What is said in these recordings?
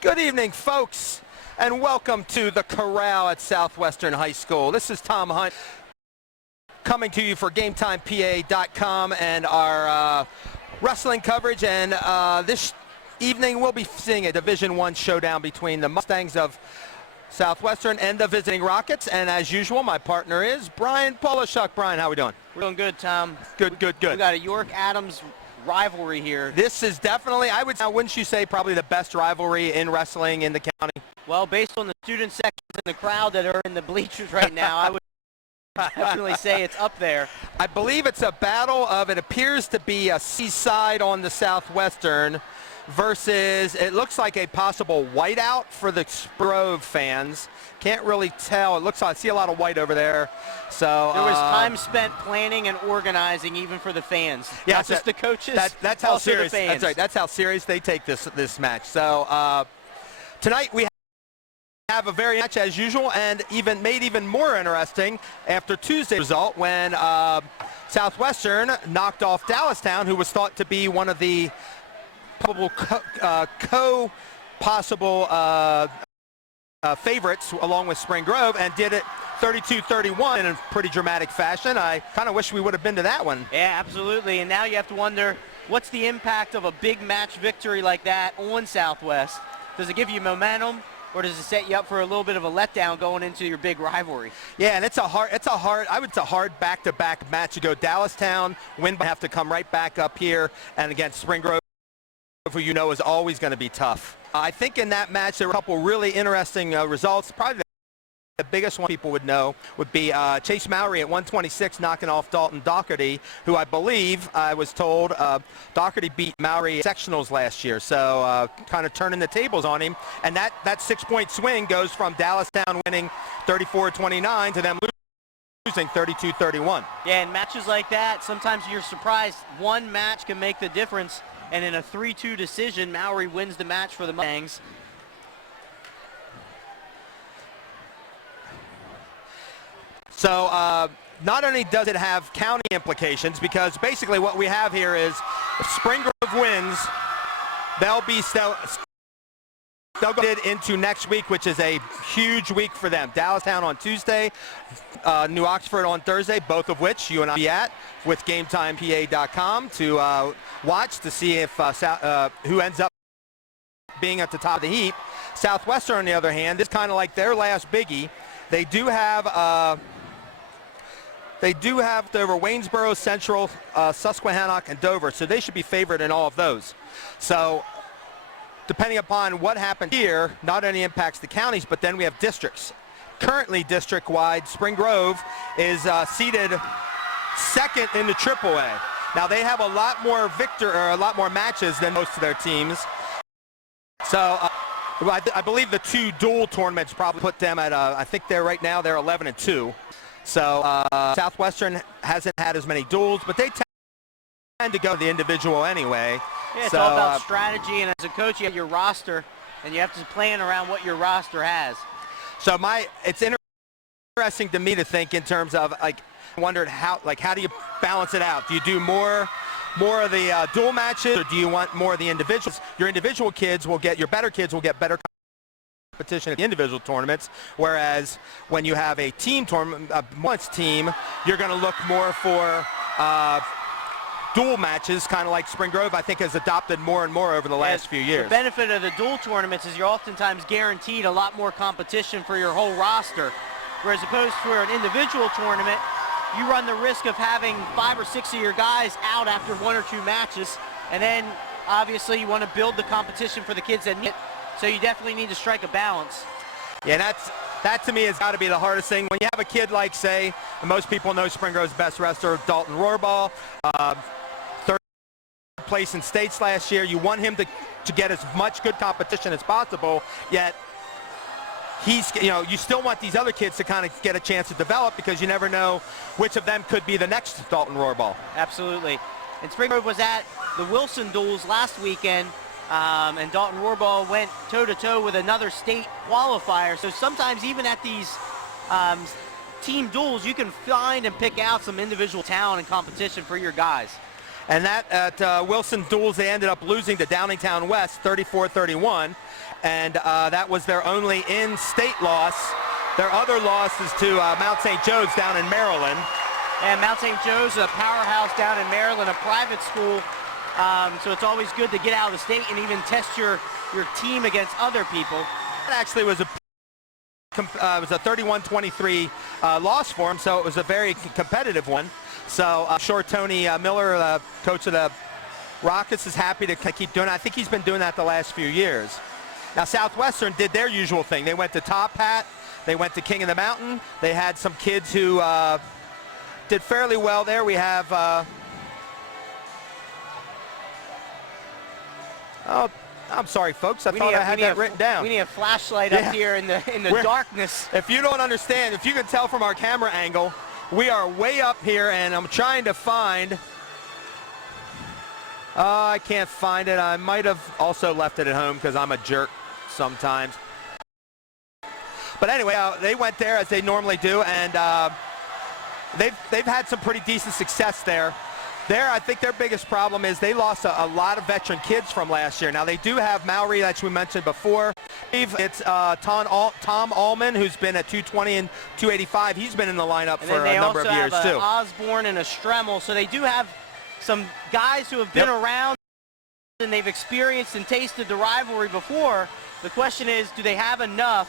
Good evening, folks, and welcome to the Corral at Southwestern High School. This is Tom Hunt coming to you for GameTimePA.com and our wrestling coverage. And this evening we'll be seeing a Division I showdown between the Mustangs of Southwestern and the visiting Rockets. And as usual, my partner is Brian Polishuk. Brian, how we doing? We're doing good, Tom. Good. We got a York-Adams rivalry here. This is definitely, wouldn't you say, probably the best rivalry in wrestling in the county? Well, based on the student sections in the crowd that are in the bleachers right now, I would definitely say it's up there. I believe it's a battle of, it appears to be a seaside on the Southwestern versus, it looks like a possible whiteout for the Grove fans. Can't really tell. It looks like I see a lot of white over there. So there was time spent planning and organizing, even for the fans. Yeah, not just the coaches. That's how also serious. The fans. That's right. That's how serious they take this match. So tonight we have a very match as usual, and made even more interesting after Tuesday's result when Southwestern knocked off Dallastown, who was thought to be one of the possible favorites along with Spring Grove, and did it 32-31 in a pretty dramatic fashion. I kind of wish we would have been to that one. Yeah, absolutely. And now you have to wonder, what's the impact of a big match victory like that on Southwest? Does it give you momentum, or does it set you up for a little bit of a letdown going into your big rivalry? Yeah, and it's a hard back-to-back match to go. Dallastown have to come right back up here, and against Spring Grove, who you know is always going to be tough. I think in that match there were a couple really interesting results. Probably the biggest one people would know would be Chase Mowry at 126 knocking off Dalton Doherty, who I believe, I was told, Doherty beat Mowry in sectionals last year, so kind of turning the tables on him. And that 6-point swing goes from Dallastown winning 34-29 to them losing 32-31. Yeah, in matches like that, sometimes you're surprised one match can make the difference. And in a 3-2 decision, Mowry wins the match for the Mustangs. So not only does it have county implications, because basically what we have here is if Spring Grove wins, they'll go into next week, which is a huge week for them. Dallastown on Tuesday, New Oxford on Thursday, both of which you and I will be at with GameTimePA.com to watch to see if who ends up being at the top of the heap. Southwestern, on the other hand, is kind of like their last biggie. They do have over Waynesboro, Central, Susquehannock, and Dover, so they should be favored in all of those. So depending upon what happened here, not only impacts the counties, but then we have districts. Currently district-wide, Spring Grove is seated second in the AAA. Now they have a lot more matches than most of their teams. So I believe the two dual tournaments probably put them at, I think they're 11-2. So Southwestern hasn't had as many duels, but they tend to go to the individual anyway. Yeah, it's all about strategy, and as a coach, you have your roster, and you have to plan around what your roster has. So it's interesting to me to think in terms of, I wondered how do you balance it out? Do you do more of the dual matches, or do you want more of the individuals? Your better kids will get better competition at the individual tournaments, whereas when you have a team tournament, a once team, you're going to look more for dual matches, kind of like Spring Grove, I think, has adopted more and more over the last few years. The benefit of the dual tournaments is you're oftentimes guaranteed a lot more competition for your whole roster, whereas opposed to an individual tournament, you run the risk of having 5 or 6 of your guys out after 1 or 2 matches, and then obviously you want to build the competition for the kids that need it, so you definitely need to strike a balance. Yeah, that to me has got to be the hardest thing. When you have a kid like, say, most people know Spring Grove's best wrestler, Dalton Rohrball, third place in states last year. You want him to get as much good competition as possible, yet you still want these other kids to kind of get a chance to develop, because you never know which of them could be the next Dalton Rohrball. Absolutely. And Spring Grove was at the Wilson duels last weekend, and Dalton Rohrball went toe-to-toe with another state qualifier. So sometimes even at these team duels, you can find and pick out some individual talent and competition for your guys. And that at Wilson Duels, they ended up losing to Downingtown West 34-31, and that was their only in-state loss. Their other loss is to Mount St. Joe's down in Maryland. And Mount St. Joe's, a powerhouse down in Maryland, a private school, so it's always good to get out of the state and even test your team against other people. It actually was a 31-23 loss for him, so it was a very competitive one. So sure, Tony Miller, coach of the Rockets, is happy to keep doing it. I think he's been doing that the last few years. Now Southwestern did their usual thing. They went to Top Hat, they went to King of the Mountain. They had some kids who did fairly well there. We have oh, I'm sorry, folks. I thought I had that written down. We need a flashlight up here in the darkness. If you don't understand, if you can tell from our camera angle, we are way up here, and I'm trying to find. I can't find it. I might have also left it at home because I'm a jerk sometimes. But anyway, they went there as they normally do, and they've had some pretty decent success there. I think their biggest problem is they lost a lot of veteran kids from last year. Now, they do have Maori, that we mentioned before. It's Tom Allman, who's been at 220 and 285. He's been in the lineup for a number of years, too. And they also have Osborne and a Stremmel, so they do have some guys who have been around and they've experienced and tasted the rivalry before. The question is, do they have enough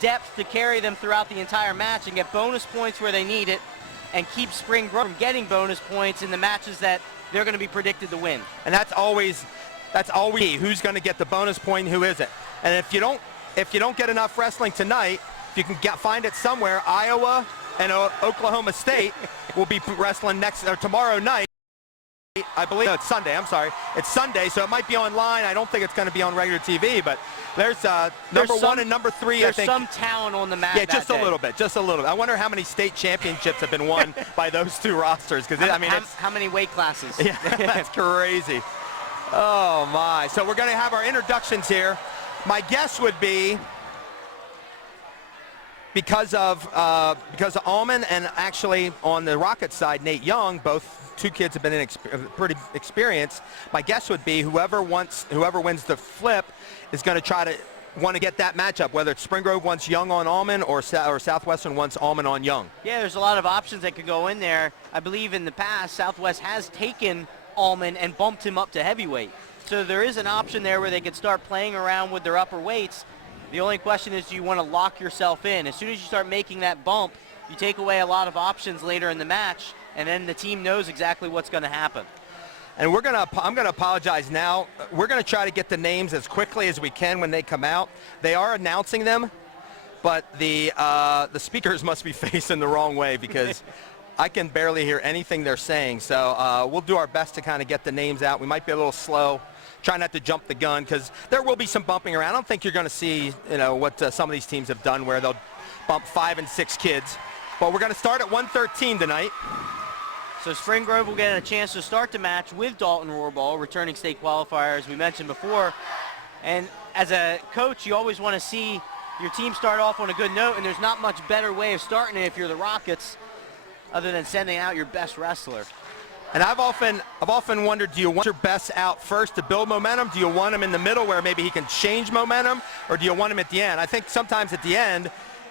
depth to carry them throughout the entire match and get bonus points where they need it, and keep Spring Grove from getting bonus points in the matches that they're going to be predicted to win? And that's always who's going to get the bonus point, who isn't. And if you don't get enough wrestling tonight, if you can find it somewhere, Iowa and Oklahoma State will be wrestling tomorrow night. I believe it's Sunday. I'm sorry, it's Sunday, so it might be online. I don't think it's going to be on regular TV, but there's number 1 and number 3. I think there's some talent on the mat. Yeah, just a little bit. I wonder how many state championships have been won by those two rosters, because I mean, how many weight classes? Yeah, that's crazy. Oh my! So we're going to have our introductions here. My guess would be because of Allman and actually on the Rocket side, Nate Young, both. Two kids have been pretty experienced. My guess would be whoever wins the flip is going to want to get that matchup, whether it's Spring Grove wants Young on Allman or Southwestern wants Allman on Young. Yeah, there's a lot of options that could go in there. I believe in the past, Southwest has taken Allman and bumped him up to heavyweight. So there is an option there where they could start playing around with their upper weights. The only question is, do you want to lock yourself in? As soon as you start making that bump, you take away a lot of options later in the match, and then the team knows exactly what's going to happen. And I'm going to apologize now. We're going to try to get the names as quickly as we can when they come out. They are announcing them, but the speakers must be facing the wrong way because I can barely hear anything they're saying. So we'll do our best to kind of get the names out. We might be a little slow. Try not to jump the gun because there will be some bumping around. I don't think you're going to see what some of these teams have done where they'll bump 5 and 6 kids. But we're going to start at 113 tonight. So Spring Grove will get a chance to start the match with Dalton Rohrbal, returning state qualifier, as we mentioned before. And as a coach, you always want to see your team start off on a good note, and there's not much better way of starting it if you're the Rockets other than sending out your best wrestler. And I've often wondered, do you want your best out first to build momentum? Do you want him in the middle where maybe he can change momentum? Or do you want him at the end? I think sometimes at the end,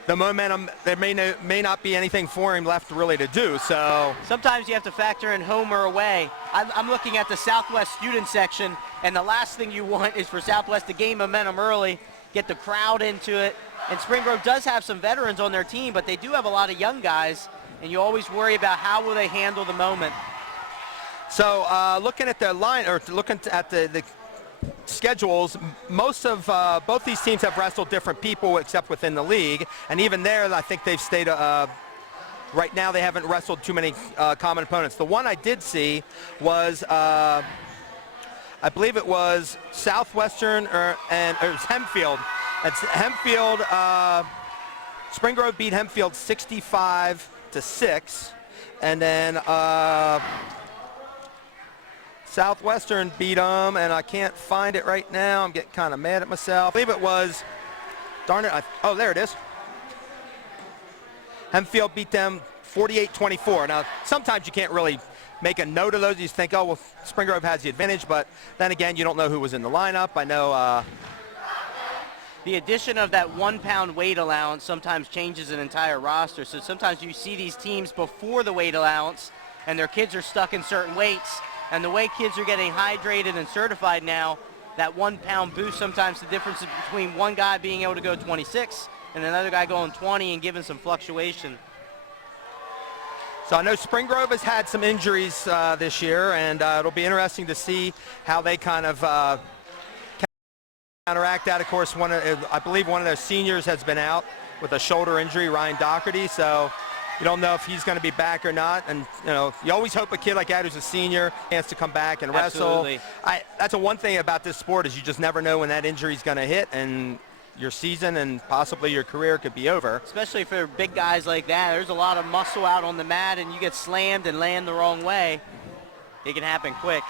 the momentum, there may not be anything for him left really to do. So sometimes you have to factor in home or away. I'm looking at the Southwest student section, and the last thing you want is for Southwest to gain momentum early, get the crowd into it. And Spring Grove does have some veterans on their team, but they do have a lot of young guys, and you always worry about how will they handle the moment. So looking at the line, or looking at the schedules, most of both these teams have wrestled different people except within the league, and even there I think they've stayed right now they haven't wrestled too many common opponents. The one I did see was I believe it was Southwestern and it was Hempfield. It's Hempfield. Spring Grove beat Hempfield 65-6, and then Southwestern beat them, and I can't find it right now. I'm getting kind of mad at myself. I believe it was, darn it, oh, there it is. Hempfield beat them 48-24. Now, sometimes you can't really make a note of those. You think, oh, well, Spring Grove has the advantage, but then again, you don't know who was in the lineup. I know the addition of that 1 pound weight allowance sometimes changes an entire roster. So sometimes you see these teams before the weight allowance and their kids are stuck in certain weights. And the way kids are getting hydrated and certified now, that 1 pound boost, sometimes the difference between one guy being able to go 26 and another guy going 20 and giving some fluctuation. So I know Spring Grove has had some injuries this year, and it'll be interesting to see how they kind of counteract that. Of course, I believe one of their seniors has been out with a shoulder injury, Ryan Doherty, so you don't know if he's going to be back or not. And you always hope a kid like that who's a senior has to come back and Absolutely. wrestle. That's one thing about this sport is you just never know when that injury is going to hit, and your season and possibly your career could be over. Especially for big guys like that. There's a lot of muscle out on the mat, and you get slammed and land the wrong way, it can happen quick.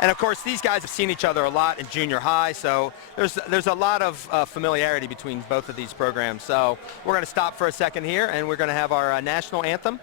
And of course, these guys have seen each other a lot in junior high, so there's a lot of familiarity between both of these programs. So we're going to stop for a second here, and we're going to have our national anthem.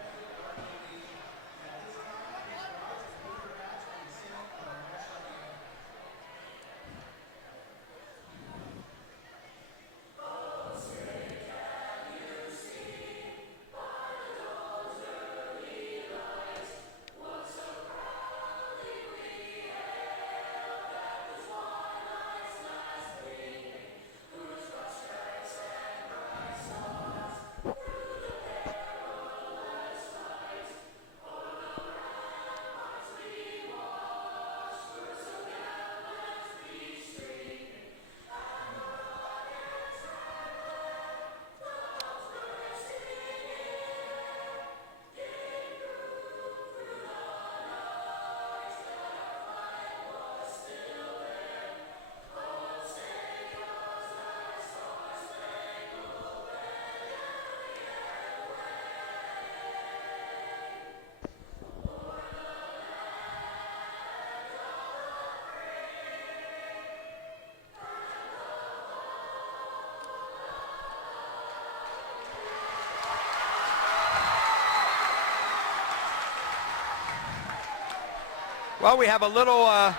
Well, we have a little, a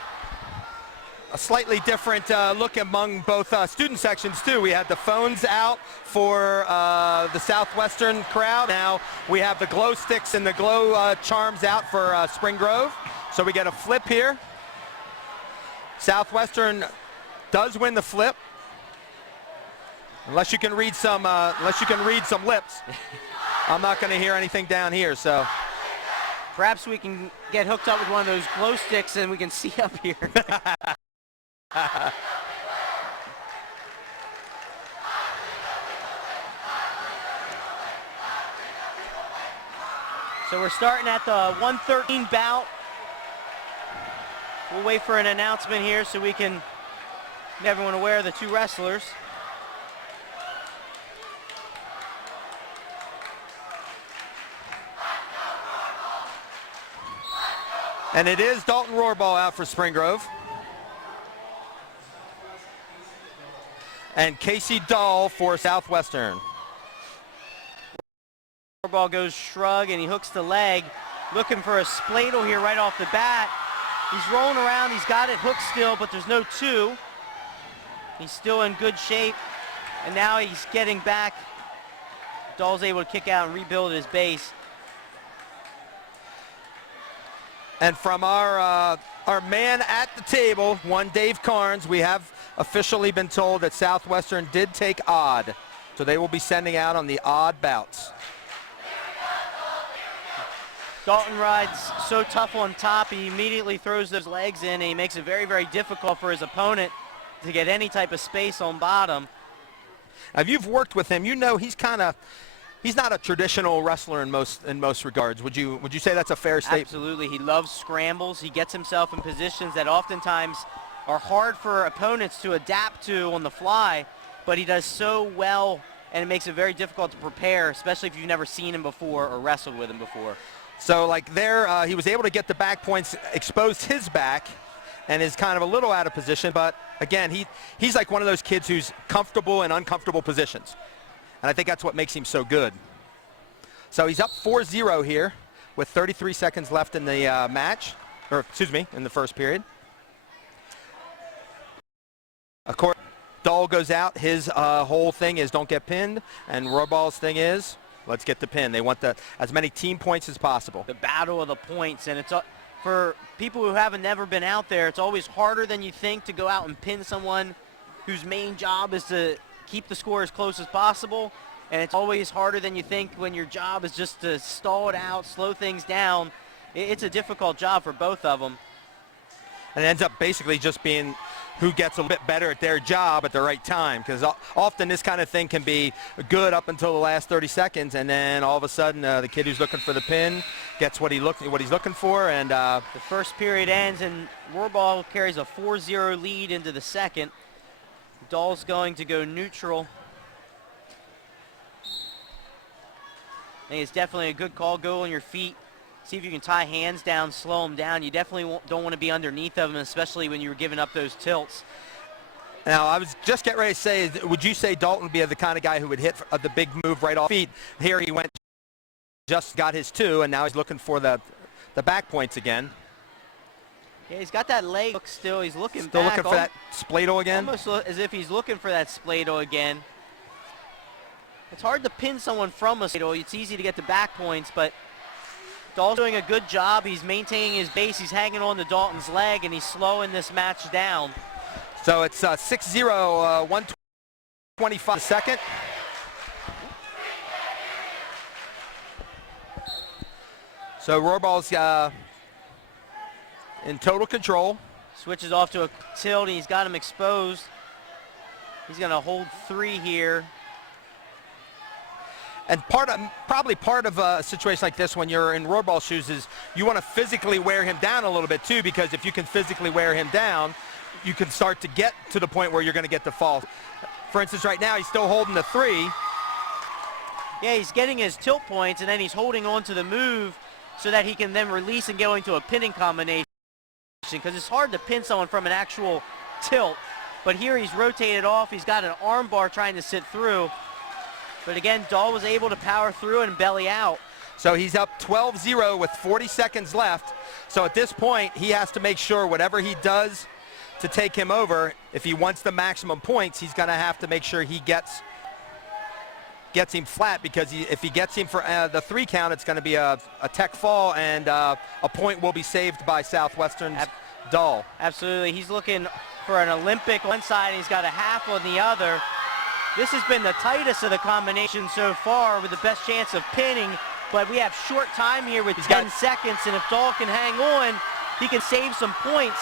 slightly different look among both student sections too. We had the phones out for the Southwestern crowd. Now we have the glow sticks and the glow charms out for Spring Grove. So we get a flip here. Southwestern does win the flip, unless you can read some lips. I'm not going to hear anything down here. So. Perhaps we can get hooked up with one of those glow sticks and we can see up here. So we're starting at the 113 bout. We'll wait for an announcement here so we can get everyone aware of the two wrestlers. And it is Dalton Rohrball out for Spring Grove. And Casey Dahl for Southwestern. Rohrball goes shrug and he hooks the leg, looking for a spladle here right off the bat. He's rolling around, he's got it hooked still, but there's no two. He's still in good shape, and now he's getting back. Dahl's able to kick out and rebuild his base. And from our man at the table, one Dave Carnes, we have officially been told that Southwestern did take odd. So they will be sending out on the odd bouts. Dalton rides so tough on top, he immediately throws those legs in, and he makes it very, very difficult for his opponent to get any type of space on bottom. Now, if you've worked with him, you know he's not a traditional wrestler in most regards. Would you say that's a fair statement? Absolutely. He loves scrambles. He gets himself in positions that oftentimes are hard for opponents to adapt to on the fly, but he does so well, and it makes it very difficult to prepare, especially if you've never seen him before or wrestled with him before. So like there, he was able to get the back points, exposed his back, and is kind of a little out of position, but again, he's like one of those kids who's comfortable in uncomfortable positions. And I think that's what makes him so good. So he's up 4-0 here. with 33 seconds left in the match, or excuse me, in the first period. Of course, Dahl goes out. His whole thing is don't get pinned, and Rohrball's thing is let's get the pin. They want as many team points as possible. The battle of the points, and it's for people who haven't never been out there, it's always harder than you think to go out and pin someone whose main job is to keep the score as close as possible, and it's always harder than you think when your job is just to stall it out, slow things down. It's a difficult job for both of them. And it ends up basically just being who gets a bit better at their job at the right time, because often this kind of thing can be good up until the last 30 seconds, and then all of a sudden the kid who's looking for the pin gets what he's looking for. And the first period ends, and Rohrball carries a 4-0 lead into the second. Dahl's going to go neutral. I think it's definitely a good call. Go on your feet. See if you can tie hands down, slow them down. You definitely don't want to be underneath of them, especially when you were giving up those tilts. Now, I was just getting ready to say, would you say Dalton would be the kind of guy who would hit the big move right off feet? Here he went, just got his 2, and now he's looking for the back points again. Yeah, he's got that leg hook still. He's looking still back. Looking for that spladle again? Almost as if he's looking for that spladle again. It's hard to pin someone from a spladle. It's easy to get the back points, but Dahl's doing a good job. He's maintaining his base. He's hanging on to Dalton's leg, and he's slowing this match down. So it's 6-0, 125 second. So Rohrball's in total control. Switches off to a tilt, and he's got him exposed. He's going to hold 3 here. And probably part of a situation like this when you're in Rohrball's shoes is you want to physically wear him down a little bit too, because if you can physically wear him down, you can start to get to the point where you're going to get the fall. For instance, right now he's still holding the 3. Yeah, he's getting his tilt points, and then he's holding on to the move so that he can then release and go into a pinning combination, because it's hard to pin someone from an actual tilt. But here he's rotated off. He's got an arm bar trying to sit through. But again, Dahl was able to power through and belly out. So he's up 12-0 with 40 seconds left. So at this point, he has to make sure whatever he does to take him over, if he wants the maximum points, he's going to have to make sure he gets him flat, because if he gets him for the 3 count, it's going to be a tech fall, and a point will be saved by Southwestern's Dahl. Absolutely. He's looking for an Olympic on one side, and he's got a half on the other. This has been the tightest of the combinations so far, with the best chance of pinning, but we have short time here with 10 seconds, and if Dahl can hang on, he can save some points.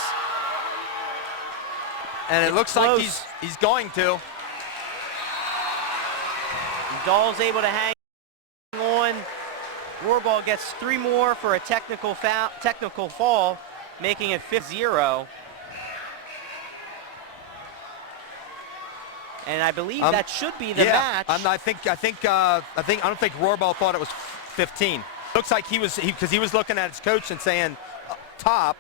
And it looks like he's going to. Dahl's able to hang on. Rohrball gets 3 more for a technical fall, making it 5-0. And I believe that should be the match. I don't think Rohrball thought it was 15. Looks like because he was looking at his coach and saying top.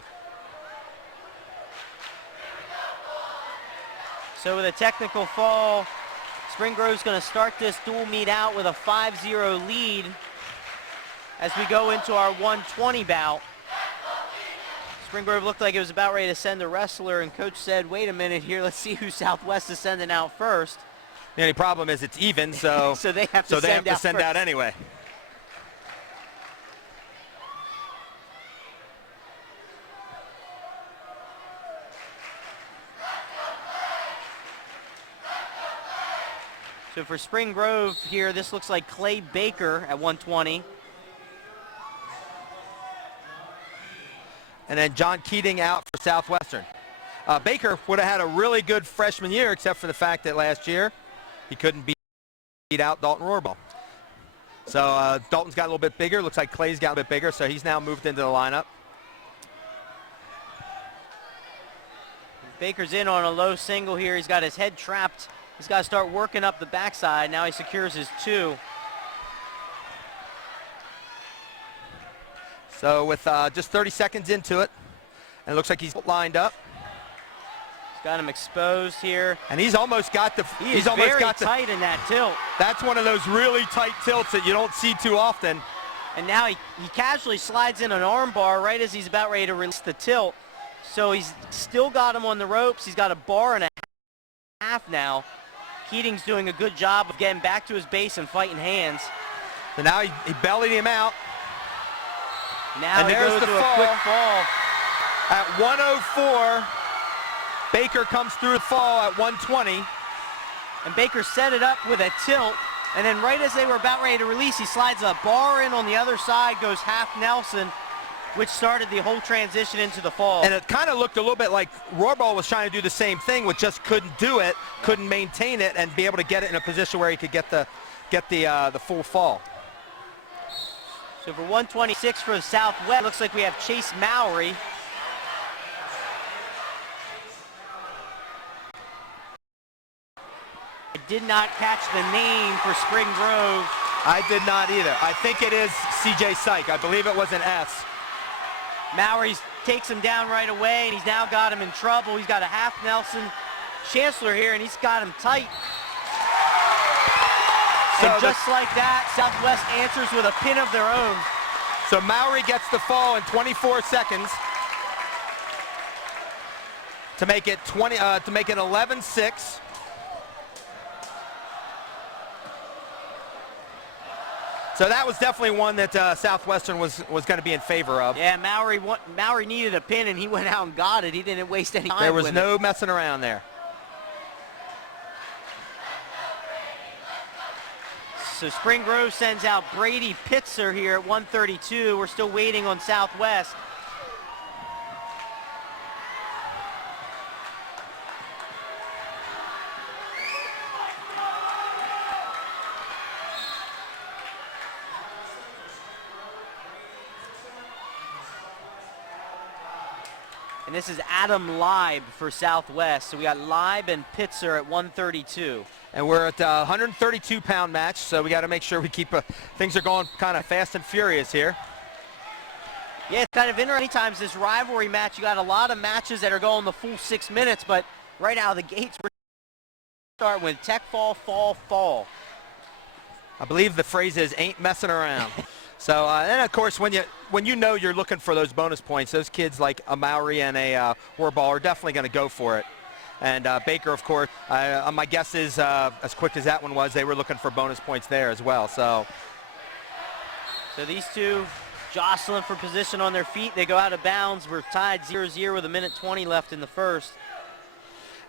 So with a technical fall, Spring Grove's going to start this dual meet out with a 5-0 lead as we go into our 120 bout. Spring Grove looked like it was about ready to send a wrestler, and coach said, wait a minute here, let's see who Southwest is sending out first. The only problem is it's even, so, so they have to send out anyway. So for Spring Grove here, this looks like Clay Baker at 120. And then John Keating out for Southwestern. Baker would have had a really good freshman year, except for the fact that last year he couldn't beat out Dalton Rohrball. So Dalton's got a little bit bigger. Looks like Clay's got a bit bigger, so he's now moved into the lineup. Baker's in on a low single here. He's got his head trapped. He's got to start working up the backside. Now he secures his 2. So with just 30 seconds into it, and it looks like he's lined up. He's got him exposed here. And he's almost got the. He's almost very tight in that tilt. That's one of those really tight tilts that you don't see too often. And now he casually slides in an arm bar right as he's about ready to release the tilt. So he's still got him on the ropes. He's got a bar and a half now. Keating's doing a good job of getting back to his base and fighting hands. So now he bellied him out. Now and he there's goes the to fall. a quick fall. At 104, Baker comes through the fall at 120. And Baker set it up with a tilt. And then right as they were about ready to release, he slides a bar in on the other side, goes half Nelson, which started the whole transition into the fall. And it kind of looked a little bit like Rohrbal was trying to do the same thing, but just couldn't do it, couldn't maintain it, and be able to get it in a position where he could get the full fall. So for 126 for the Southwest, looks like we have Chase Mowry. I did not catch the name for Spring Grove. I did not either. I think it is CJ Syke. I believe it was an S. Mowry takes him down right away, and he's now got him in trouble. He's got a half Nelson Chancellor here, and he's got him tight. And just like that, Southwest answers with a pin of their own. So Mowry gets the fall in 24 seconds to make it 11-6. So that was definitely one that Southwestern was going to be in favor of. Yeah, Mowry needed a pin, and he went out and got it. He didn't waste any time. There was no messing around there. So Spring Grove sends out Brady Pitzer here at 132. We're still waiting on Southwest. And this is Adam Leib for Southwest. So we got Leib and Pitzer at 132. And we're at a 132-pound match, so we got to make sure we keep things are going kind of fast and furious here. Yeah, it's kind of interesting. Times this rivalry match, you got a lot of matches that are going the full 6 minutes, but right out of the gates, we're starting with tech fall, fall, fall. I believe the phrase is "ain't messing around." So, and of course, when you know you're looking for those bonus points, those kids like a Mowry and a Rohrbal are definitely going to go for it. And Baker, of course, my guess is as quick as that one was, they were looking for bonus points there as well. So these two jostling for position on their feet. They go out of bounds. We're tied 0-0 with 1:20 left in the first.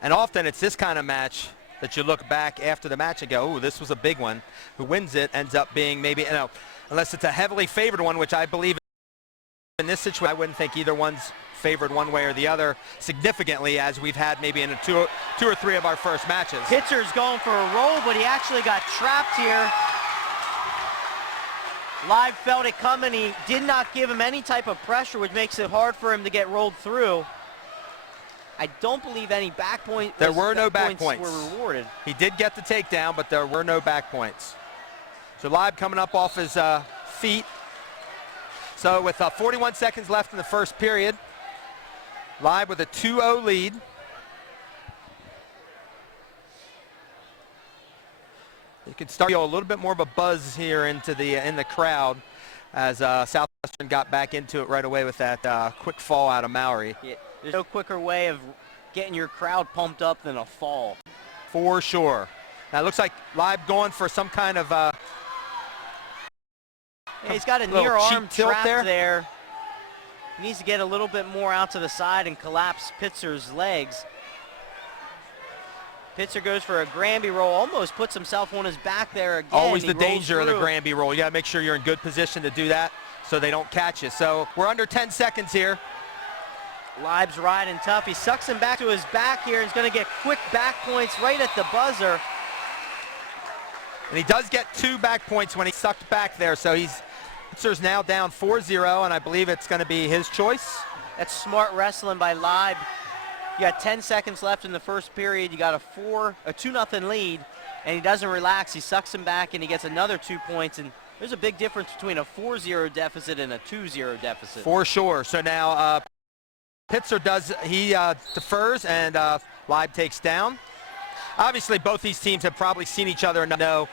And often it's this kind of match that you look back after the match and go, "Oh, this was a big one." Who wins it ends up being maybe, unless it's a heavily favored one, which I believe in this situation, I wouldn't think either one's favored one way or the other significantly, as we've had maybe in two or three of our first matches. Pitzer's going for a roll, but he actually got trapped here. Leib felt it coming. He did not give him any type of pressure, which makes it hard for him to get rolled through. I don't believe any back points. There were no back points. Were rewarded. He did get the takedown, but there were no back points. So Leib coming up off his feet. So with 41 seconds left in the first period, Leib with a 2-0 lead. You can start a little bit more of a buzz here into in the crowd as Southwestern got back into it right away with that quick fall out of Mowry. Yeah, there's no quicker way of getting your crowd pumped up than a fall. For sure. Now it looks like Leib going for some kind of yeah, he's got a near arm tilt trap there. He needs to get a little bit more out to the side and collapse Pitzer's legs. Pitzer goes for a Granby roll, almost puts himself on his back there again. Always the danger of the Granby roll. You got to make sure you're in good position to do that so they don't catch you. So we're under 10 seconds here. Leib's riding tough. He sucks him back to his back here. He's going to get quick back points right at the buzzer. And he does get 2 back points when he sucked back there. So Pitzer's now down 4-0, and I believe it's going to be his choice. That's smart wrestling by Leib. You got 10 seconds left in the first period. You got a 2-0 lead, and he doesn't relax. He sucks him back, and he gets another 2 points. And there's a big difference between a 4-0 deficit and a 2-0 deficit. For sure. So now Pitzer defers, and Leib takes down. Obviously, both these teams have probably seen each other and know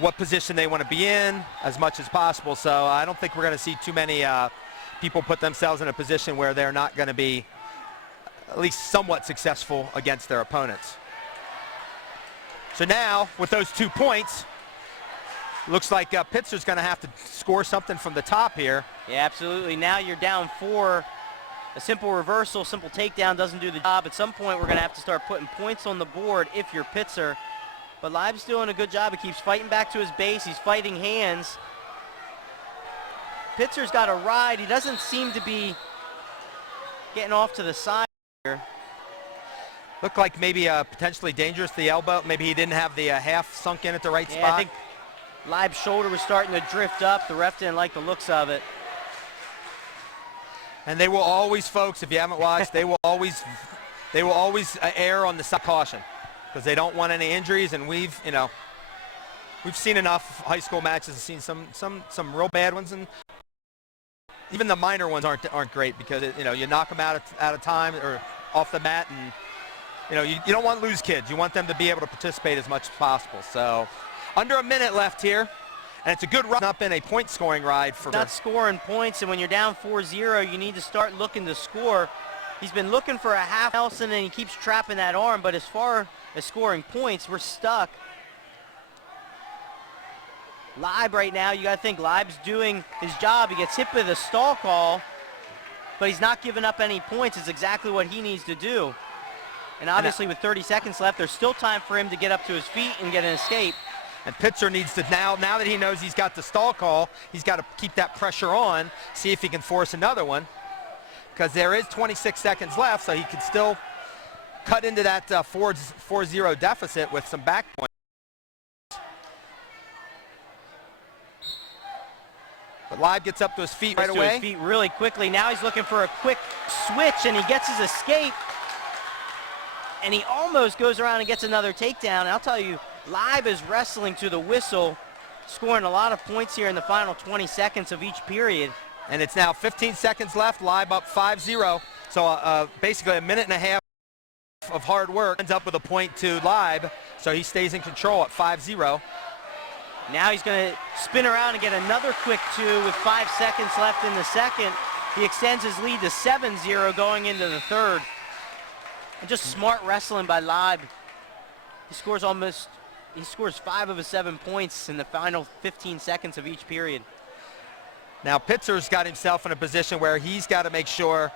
what position they want to be in as much as possible. So I don't think we're going to see too many people put themselves in a position where they're not going to be at least somewhat successful against their opponents. So now, with those 2 points, looks like Pitzer's going to have to score something from the top here. Yeah, absolutely. Now you're down 4. A simple reversal, simple takedown doesn't do the job. At some point, we're going to have to start putting points on the board if you're Pitzer. But Leib's doing a good job. He keeps fighting back to his base. He's fighting hands. Pitzer's got a ride. He doesn't seem to be getting off to the side here. Looked like maybe potentially dangerous, the elbow. Maybe he didn't have the half sunk in at the right spot. I think Leib's shoulder was starting to drift up. The ref didn't like the looks of it. And they will always, folks, if you haven't watched, they will always err on the side of caution because they don't want any injuries. And we've seen enough high school matches, seen some real bad ones, and even the minor ones aren't great because you knock them out of time or off the mat, and you don't want to lose kids. You want them to be able to participate as much as possible. So under a minute left here. And it's a good run up in a point scoring ride for not scoring points, and when you're down 4-0, you need to start looking to score. He's been looking for a half Nelson, and he keeps trapping that arm, but as far as scoring points, we're stuck. Leib right now, you got to think Leib's doing his job. He gets hit with a stall call, but he's not giving up any points. It's exactly what he needs to do. And obviously with 30 seconds left, there's still time for him to get up to his feet and get an escape. And Pitzer needs to, now that he knows he's got the stall call, he's got to keep that pressure on, see if he can force another one. Because there is 26 seconds left, so he can still cut into that 4-0 deficit with some back points. But Leib gets up to his feet right away. To his feet really quickly. Now he's looking for a quick switch, and he gets his escape. And he almost goes around and gets another takedown. And I'll tell you, Leib is wrestling to the whistle, scoring a lot of points here in the final 20 seconds of each period. And it's now 15 seconds left, Leib up 5-0. So basically a minute and a half of hard work ends up with a point to Leib, so he stays in control at 5-0. Now he's going to spin around and get another quick 2 with 5 seconds left in the second. He extends his lead to 7-0 going into the third. And just smart wrestling by Leib. He scores 5 of his 7 points in the final 15 seconds of each period. Now Pitzer's got himself in a position where he's got to make sure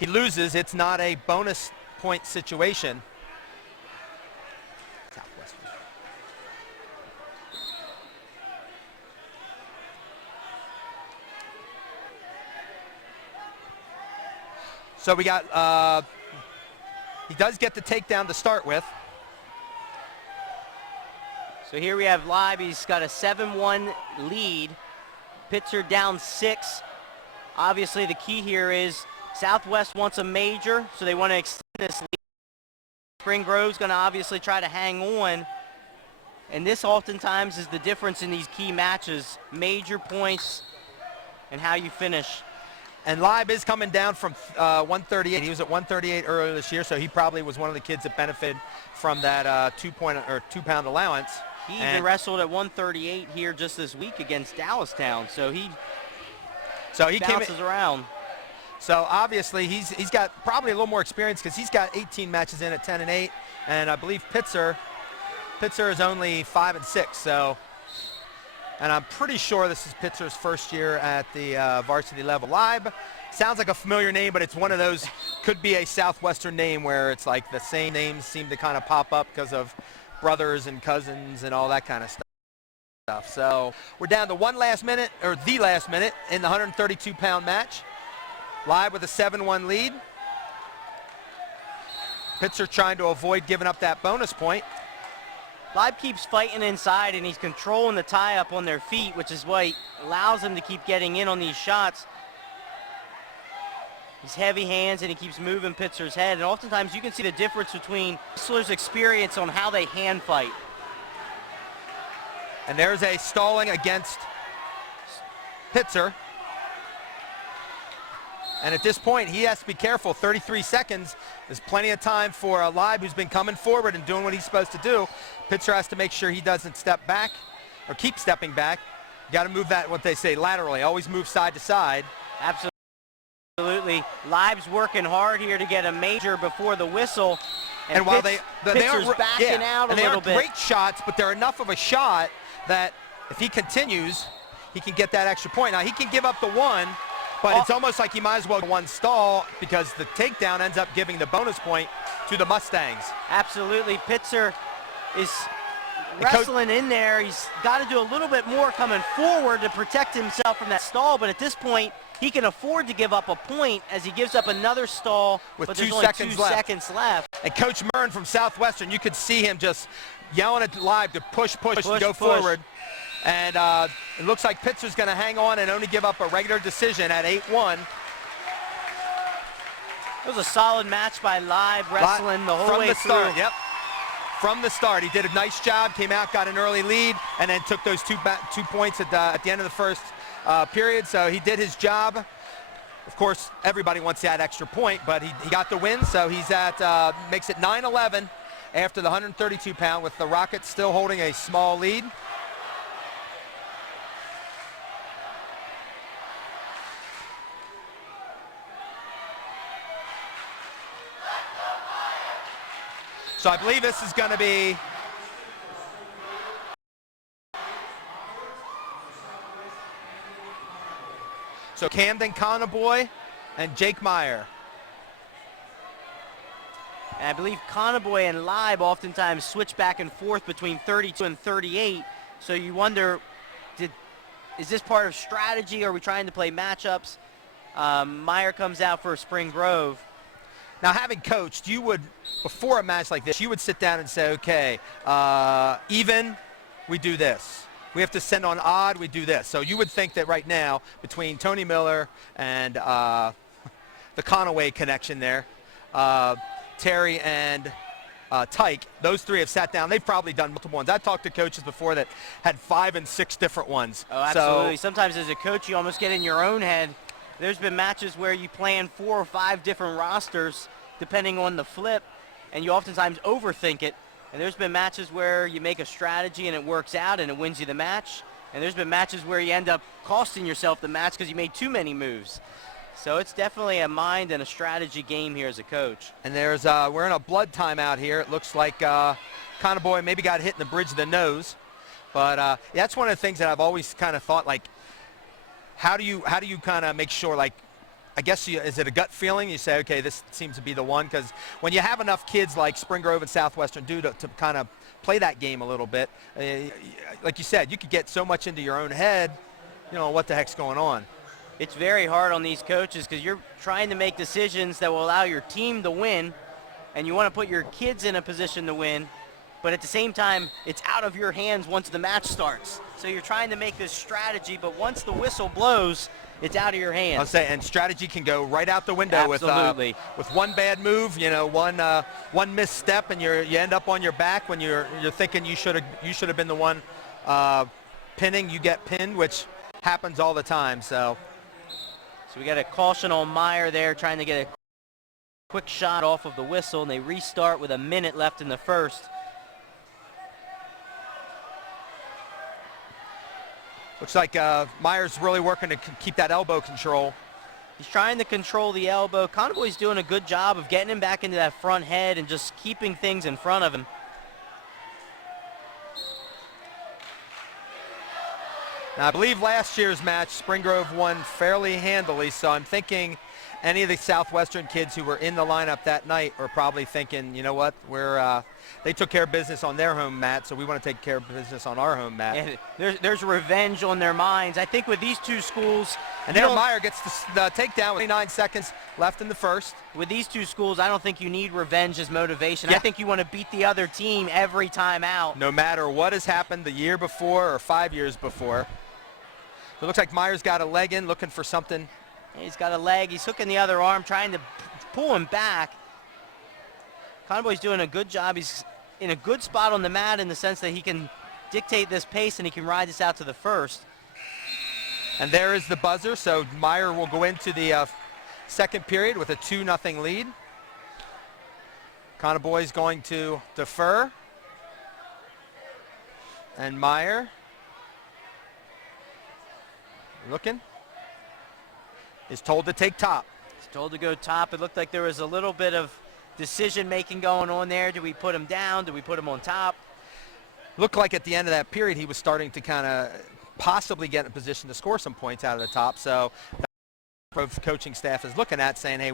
he loses. It's not a bonus point situation. So we got, he does get the takedown to start with. So here we have Leib. He's got a 7-1 lead. Pitzer down 6. Obviously the key here is Southwest wants a major, so they want to extend this lead. Spring Grove's going to obviously try to hang on. And this oftentimes is the difference in these key matches. Major points and how you finish. And Leib is coming down from 138. He was at 138 earlier this year, so he probably was one of the kids that benefited from that 2-pound allowance. He even wrestled at 138 here just this week against Dallastown, so he bounces around. So obviously he's got probably a little more experience because he's got 18 matches in at 10-8, and I believe Pitzer is only 5-6. So, and I'm pretty sure this is Pitzer's first year at the varsity level. Leib sounds like a familiar name, but it's one of those, could be a Southwestern name where it's like the same names seem to kind of pop up because of brothers and cousins and all that kind of stuff. So we're down to the last minute in the 132-pound match. Leib with a 7-1 lead. Pitzer trying to avoid giving up that bonus point. Leib keeps fighting inside, and he's controlling the tie-up on their feet, which is what allows him to keep getting in on these shots. He's heavy hands, and he keeps moving Pitzer's head. And oftentimes you can see the difference between wrestlers' experience on how they hand fight. And there's a stalling against Pitzer. And at this point, he has to be careful. 33 seconds is plenty of time for Leib, who's been coming forward and doing what he's supposed to do. Pitzer has to make sure he doesn't step back or keep stepping back. You got to move that, what they say, laterally. Always move side to side. Absolutely. Live's working hard here to get a major before the whistle. And while Pitcher's backing out a little bit. They aren't great shots, but they're enough of a shot that if he continues, he can get that extra point. Now, he can give up the one, but it's almost like he might as well one stall because the takedown ends up giving the bonus point to the Mustangs. Absolutely. Pitzer is wrestling in there. He's got to do a little bit more coming forward to protect himself from that stall, but at this point, he can afford to give up a point as he gives up another stall with but 2 there's only seconds 2 left. seconds left. And Coach Murn from Southwestern, you could see him just yelling at Live to push, and go forward. And it looks like Pitzer's going to hang on and only give up a regular decision at 8-1. It was a solid match by Live, wrestling the whole way from the start. through. Yep. From the start, he did a nice job. Came out, got an early lead, and then took those 2 points at the end of the first period. So he did his job. Of course, everybody wants that extra point, but he got the win. So he's at makes it 9-11 after the 132-pound, with the Rockets still holding a small lead. So I believe this is going to be so Camden Conaboy and Jake Meyer. And I believe Conaboy and Live oftentimes switch back and forth between 32 and 38. So you wonder, is this part of strategy? Or are we trying to play matchups? Meyer comes out for Spring Grove. Now, having coached, you would, before a match like this, you would sit down and say, okay, even, we do this. We have to send on odd, we do this. So you would think that right now, between Tony Miller and the Conaway connection there, Terry and Tyke, those 3 have sat down. They've probably done multiple ones. I've talked to coaches before that had 5 and 6 different ones. Oh, absolutely. So, sometimes as a coach, you almost get in your own head. There's been matches where you plan 4 or 5 different rosters depending on the flip, and you oftentimes overthink it. And there's been matches where you make a strategy and it works out and it wins you the match. And there's been matches where you end up costing yourself the match because you made too many moves. So it's definitely a mind and a strategy game here as a coach. And there's we're in a blood timeout here. It looks like Conaboy maybe got hit in the bridge of the nose. But that's one of the things that I've always kind of thought, like, how do you kind of make sure, like, I guess is it a gut feeling? You say, okay, this seems to be the one, because when you have enough kids like Spring Grove and Southwestern do to kind of play that game a little bit, like you said, you could get so much into your own head, you know, what the heck's going on. It's very hard on these coaches because you're trying to make decisions that will allow your team to win, and you want to put your kids in a position to win, but at the same time, it's out of your hands once the match starts. So you're trying to make this strategy, but once the whistle blows, it's out of your hands. I'll say, and strategy can go right out the window with one bad move, you know, one misstep, and you end up on your back when you're thinking you should have been the one pinning. You get pinned, which happens all the time. So we got a caution on Meyer there, trying to get a quick shot off of the whistle, and they restart with a minute left in the first. Looks like Meyer's really working to keep that elbow control. He's trying to control the elbow. Conaboy's doing a good job of getting him back into that front head and just keeping things in front of him. Now, I believe last year's match, Spring Grove won fairly handily, so I'm thinking any of the Southwestern kids who were in the lineup that night are probably thinking, you know what, they took care of business on their home mat, so we want to take care of business on our home mat. And there's revenge on their minds. I think with these two schools, and there Meyer gets the takedown with 29 seconds left in the first. With these two schools, I don't think you need revenge as motivation. Yeah. I think you want to beat the other team every time out. No matter what has happened the year before or 5 years before. So it looks like Meyer's got a leg in, looking for something. He's got a leg. He's hooking the other arm, trying to pull him back. Conaboy's doing a good job. He's in a good spot on the mat in the sense that he can dictate this pace and he can ride this out to the first. And there is the buzzer, so Meyer will go into the second period with a 2-0 lead. Conaboy's going to defer. And Meyer Looking. Is told to take top. He's told to go top. It looked like there was a little bit of decision making going on there. Do we put him down? Do we put him on top? Looked like at the end of that period he was starting to kind of possibly get in a position to score some points out of the top. So the coaching staff is looking at saying, hey,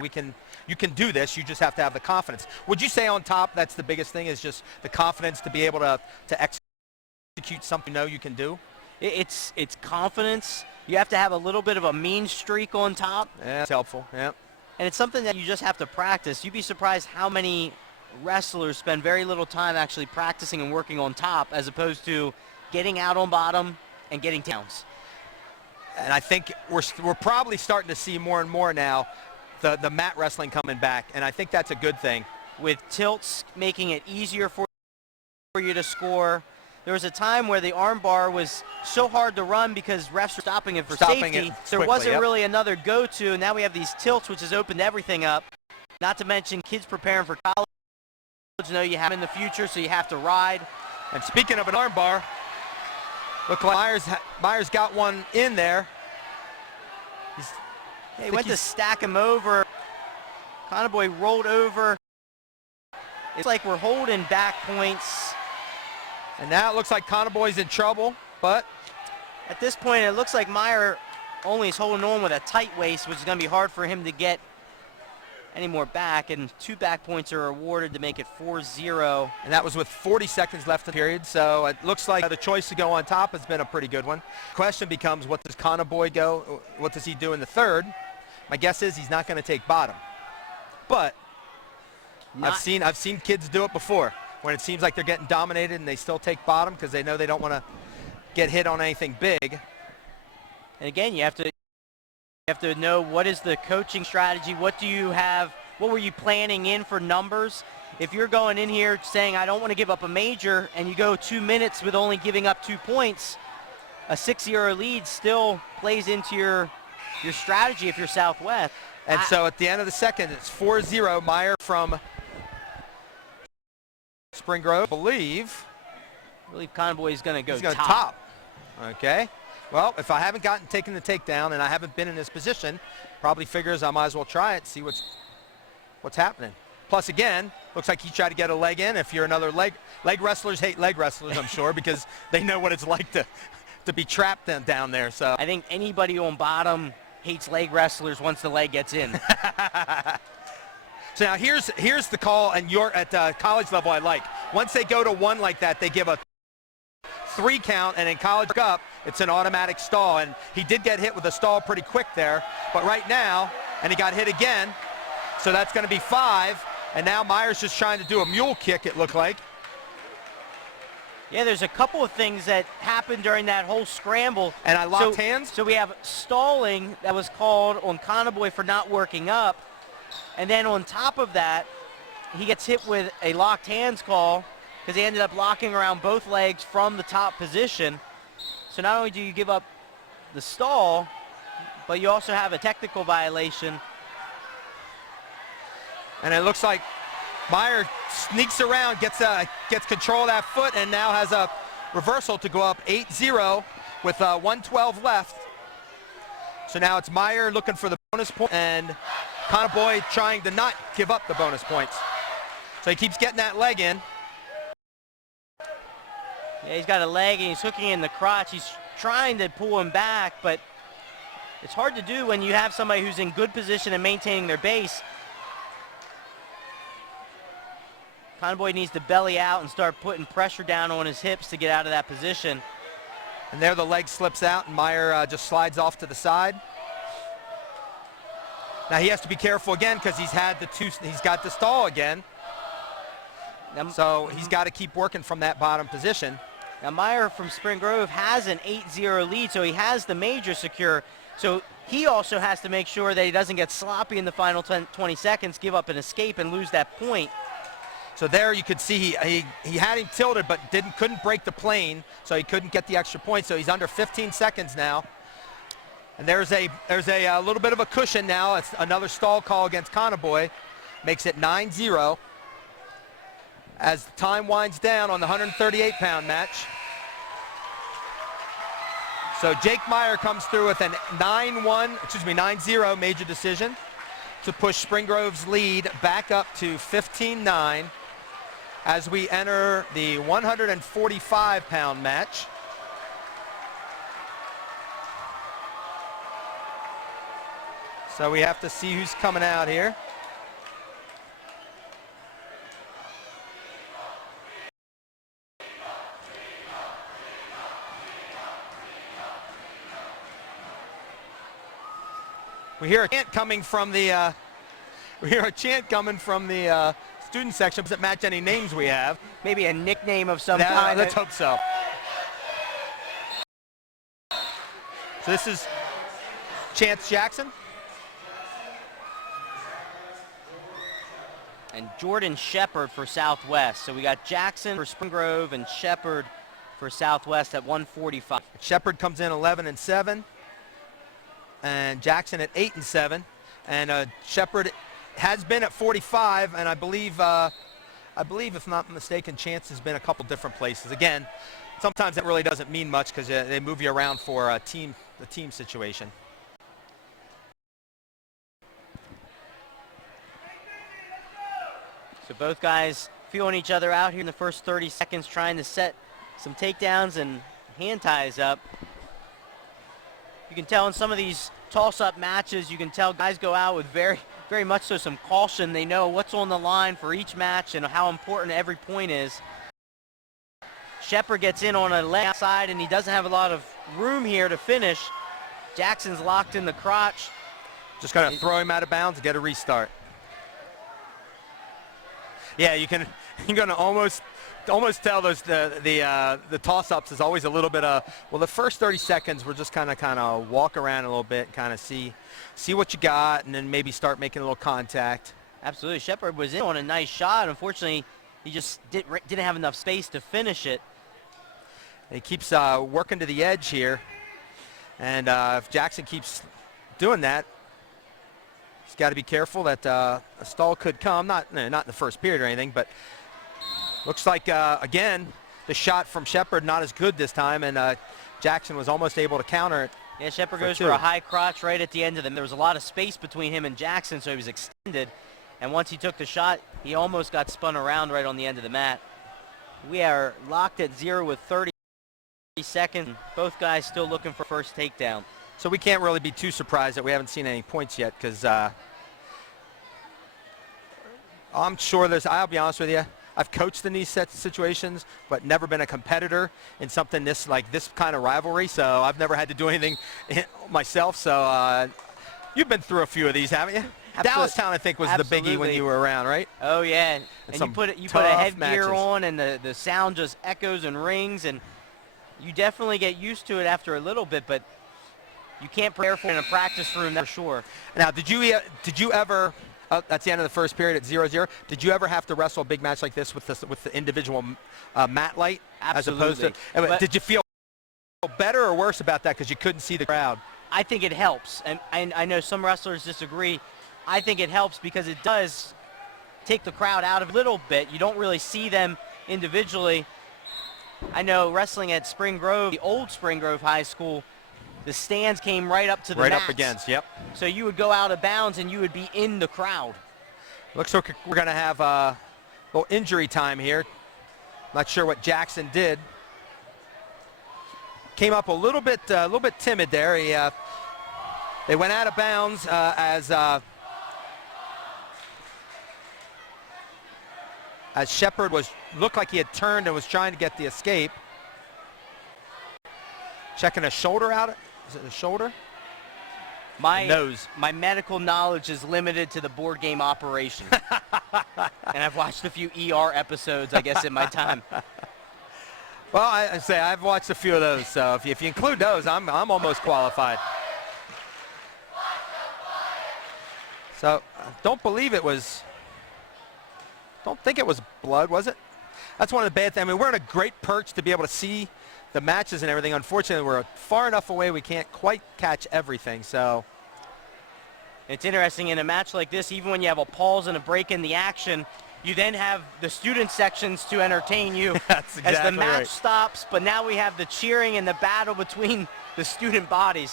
you can do this. You just have to have the confidence. Would you say on top that's the biggest thing, is just the confidence to be able to execute something you know you can do? It's confidence. You have to have a little bit of a mean streak on top. Yeah, that's helpful. Yeah. And it's something that you just have to practice. You'd be surprised how many wrestlers spend very little time actually practicing and working on top as opposed to getting out on bottom and getting downs. And I think we're probably starting to see more and more now the mat wrestling coming back, and I think that's a good thing. With tilts making it easier for you to score. There was a time where the arm bar was so hard to run because refs were stopping it for safety. There wasn't really another go-to, and now we have these tilts, which has opened everything up. Not to mention kids preparing for college. Know you have in the future, so you have to ride. And speaking of an arm bar, look like Myers got one in there. He went to stack him over. Conboy rolled over. It's like we're holding back points. And now it looks like Conboy's in trouble, but at this point it looks like Meyer only is holding on with a tight waist, which is going to be hard for him to get any more back, and 2 back points are awarded to make it 4-0. And that was with 40 seconds left in the period, so it looks like the choice to go on top has been a pretty good one. Question becomes, what does Conboy go, what does he do in the third? My guess is he's not going to take bottom. But I've seen kids do it before, when it seems like they're getting dominated and they still take bottom because they know they don't want to get hit on anything big. And again, you have to know what is the coaching strategy. What do you have? What were you planning in for numbers? If you're going in here saying, I don't want to give up a major, and you go 2 minutes with only giving up 2 points, a 6-0 lead still plays into your strategy if you're Southwest. And so at the end of the second, it's 4-0. Meyer from Spring Grove, I believe Conboy is going to go He's going to top. Okay. Well, if I haven't taken the takedown and I haven't been in this position, probably figures I might as well try it, see what's happening. Plus, again, looks like he tried to get a leg in. If you're another leg wrestlers hate leg wrestlers, I'm sure, because they know what it's like to be trapped down there. So I think anybody on bottom hates leg wrestlers once the leg gets in. So now here's the call, and you're at college level I like. Once they go to 1 like that, they give a 3 count, and in college up, it's an automatic stall. And he did get hit with a stall pretty quick there, but right now, and he got hit again, so that's going to be 5. And now Myers just trying to do a mule kick, it looked like. Yeah, there's a couple of things that happened during that whole scramble. And I locked hands? So we have stalling that was called on Conboy for not working up. And then on top of that, he gets hit with a locked hands call because he ended up locking around both legs from the top position. So not only do you give up the stall, but you also have a technical violation. And it looks like Meyer sneaks around, gets control of that foot, and now has a reversal to go up 8-0 with 1:12 left. So now it's Meyer looking for the bonus point, and Conboy trying to not give up the bonus points. So he keeps getting that leg in. Yeah, he's got a leg and he's hooking in the crotch. He's trying to pull him back, but it's hard to do when you have somebody who's in good position and maintaining their base. Conboy needs to belly out and start putting pressure down on his hips to get out of that position. And there the leg slips out, and Meyer just slides off to the side. Now he has to be careful again because he's got the stall again. So he's got to keep working from that bottom position. Now Meyer from Spring Grove has an 8-0 lead, so he has the major secure. So he also has to make sure that he doesn't get sloppy in the final 20 seconds, give up an escape, and lose that point. So there you could see he had him tilted, but couldn't break the plane, so he couldn't get the extra point. So he's under 15 seconds now. And there's a little bit of a cushion now. It's another stall call against Conboy. Makes it 9-0 as time winds down on the 138-pound match. So Jake Meyer comes through with an 9-0 major decision to push Spring Grove's lead back up to 15-9 as we enter the 145-pound match. So we have to see who's coming out here. We hear a chant coming from the student section. Does it match any names we have? Maybe a nickname of some kind. Let's hope so. So this is Chance Jackson. And Jordan Shepard for Southwest. So we got Jackson for Spring Grove and Shepard for Southwest at 145. Shepard comes in 11-7, and Jackson at 8-7, and Shepard has been at 45, and I believe, if not mistaken, Chance has been a couple different places. Again, sometimes that really doesn't mean much because they move you around for the team situation. So both guys feeling each other out here in the first 30 seconds, trying to set some takedowns and hand ties up. You can tell in some of these toss-up matches, you can tell guys go out with very much so some caution. They know what's on the line for each match and how important every point is. Shepard gets in on a leg outside, and he doesn't have a lot of room here to finish. Jackson's locked in the crotch. Just got to throw him out of bounds and get a restart. Yeah, you're gonna almost tell those the toss-ups is always a little bit of, well, the first 30 seconds we're just kind of walk around a little bit, kind of see what you got, and then maybe start making a little contact. Absolutely. Shepard was in on a nice shot. Unfortunately, he just didn't have enough space to finish it. And he keeps working to the edge here, and if Jackson keeps doing that, he's got to be careful that a stall could come. Not in the first period or anything, but looks like, again, the shot from Shepard not as good this time, and Jackson was almost able to counter it. Yeah, Shepard goes for a high crotch right at the end of them. There was a lot of space between him and Jackson, so he was extended. And once he took the shot, he almost got spun around right on the end of the mat. We are locked at 0 with 30 seconds. Both guys still looking for first takedown. So we can't really be too surprised that we haven't seen any points yet, because I'm sure I'll be honest with you, I've coached in these situations, but never been a competitor in something this kind of rivalry, so I've never had to do anything myself. So you've been through a few of these, haven't you? Dallastown, I think, was the biggie when you were around, right? Oh, yeah. And you put a headgear on, and the sound just echoes and rings, and you definitely get used to it after a little bit, but you can't prepare for it in a practice room, that's for sure. Now, did you ever, that's the end of the first period at 0-0, did you ever have to wrestle a big match like this with the individual mat light? Absolutely. As opposed to, did you feel better or worse about that because you couldn't see the crowd? I think it helps, and I know some wrestlers disagree. I think it helps because it does take the crowd out of a little bit. You don't really see them individually. I know wrestling at Spring Grove, the old Spring Grove High School, the stands came right up to the right mats. Up against, yep. So you would go out of bounds and you would be in the crowd. Looks like we're going to have a little injury time here. Not sure what Jackson did. Came up a little bit timid there. They went out of bounds as Shepard looked like he had turned and was trying to get the escape. Checking a shoulder out. Is it the shoulder? Nose. My medical knowledge is limited to the board game operation. And I've watched a few ER episodes, I guess, in my time. Well, I say I've watched a few of those, so if you include those, I'm almost qualified. So don't think it was blood, was it? That's one of the bad things. I mean, we're in a great perch to be able to see the matches and everything. Unfortunately, we're far enough away we can't quite catch everything. So it's interesting in a match like this, even when you have a pause and a break in the action, you then have the student sections to entertain you. That's exactly as the match right. stops, but now we have the cheering and the battle between the student bodies.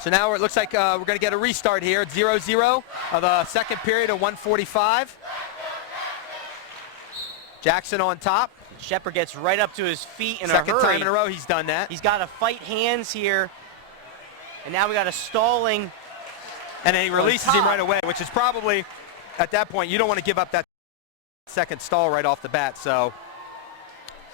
So now it looks like we're going to get a restart here. 0-0 of the second period of 1:45. Jackson on top. Shepard gets right up to his feet in a Second hurry. time in a row he's done that. He's got to fight hands here. And now we got a stalling. And then he releases him right away, which is probably, at that point, you don't want to give up that second stall right off the bat. So,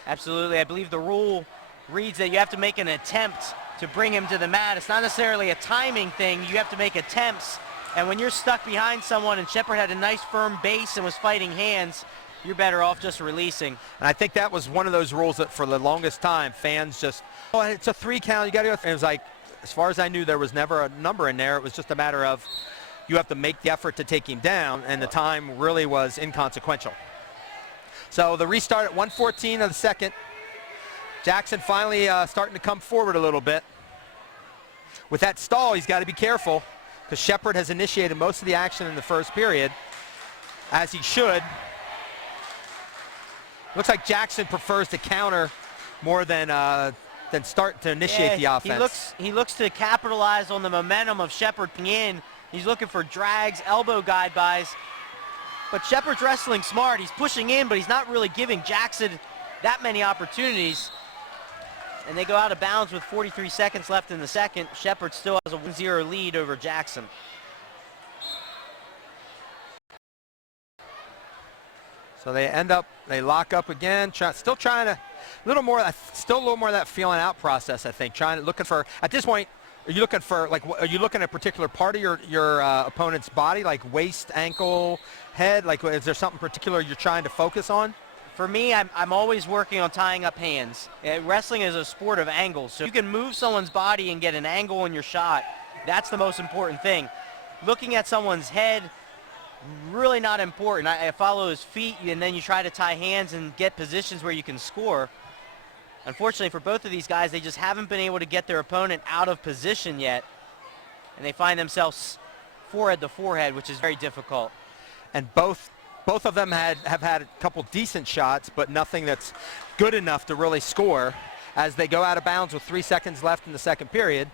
absolutely. I believe the rule reads that you have to make an attempt to bring him to the mat. It's not necessarily a timing thing. You have to make attempts. And when you're stuck behind someone and Shepard had a nice firm base and was fighting hands, you're better off just releasing. And I think that was one of those rules that for the longest time, fans just, oh, it's a 3 count, you got to go. And it was like, as far as I knew, there was never a number in there. It was just a matter of you have to make the effort to take him down, and the time really was inconsequential. So the restart at 1:14 of the second. Jackson finally starting to come forward a little bit. With that stall, he's got to be careful because Shepard has initiated most of the action in the first period, as he should. Looks like Jackson prefers to counter more than start to initiate the offense. He looks to capitalize on the momentum of Shepard in. He's looking for drags, elbow guide-bys. But Shepard's wrestling smart. He's pushing in, but he's not really giving Jackson that many opportunities. And they go out of bounds with 43 seconds left in the second. Shepard still has a 1-0 lead over Jackson. So they lock up again, still trying to, still a little more of that feeling out process, I think. Looking for, at this point, are you looking for, like, are you looking at a particular part of your opponent's body, like waist, ankle, head? Like, is there something particular you're trying to focus on? For me, I'm always working on tying up hands. Wrestling is a sport of angles. So you can move someone's body and get an angle on your shot. That's the most important thing. Looking at someone's head, really not important. I follow his feet, and then you try to tie hands and get positions where you can score. Unfortunately for both of these guys, they just haven't been able to get their opponent out of position yet, and they find themselves forehead to forehead, which is very difficult. And both of them have had a couple decent shots, but nothing that's good enough to really score as they go out of bounds with 3 seconds left in the second period.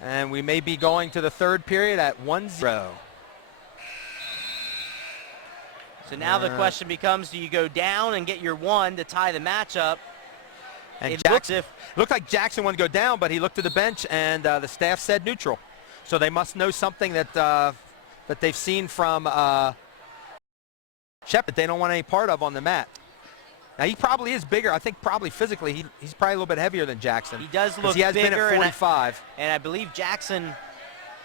And we may be going to the third period at 1-0. So now the question becomes, do you go down and get your 1 to tie the match up? And it looks looked like Jackson wanted to go down, but he looked at the bench, and the staff said neutral. So they must know something that they've seen from Shepard they don't want any part of on the mat. Now, he probably is bigger. I think probably physically he's probably a little bit heavier than Jackson. He does look he has bigger, been at 45. And I believe Jackson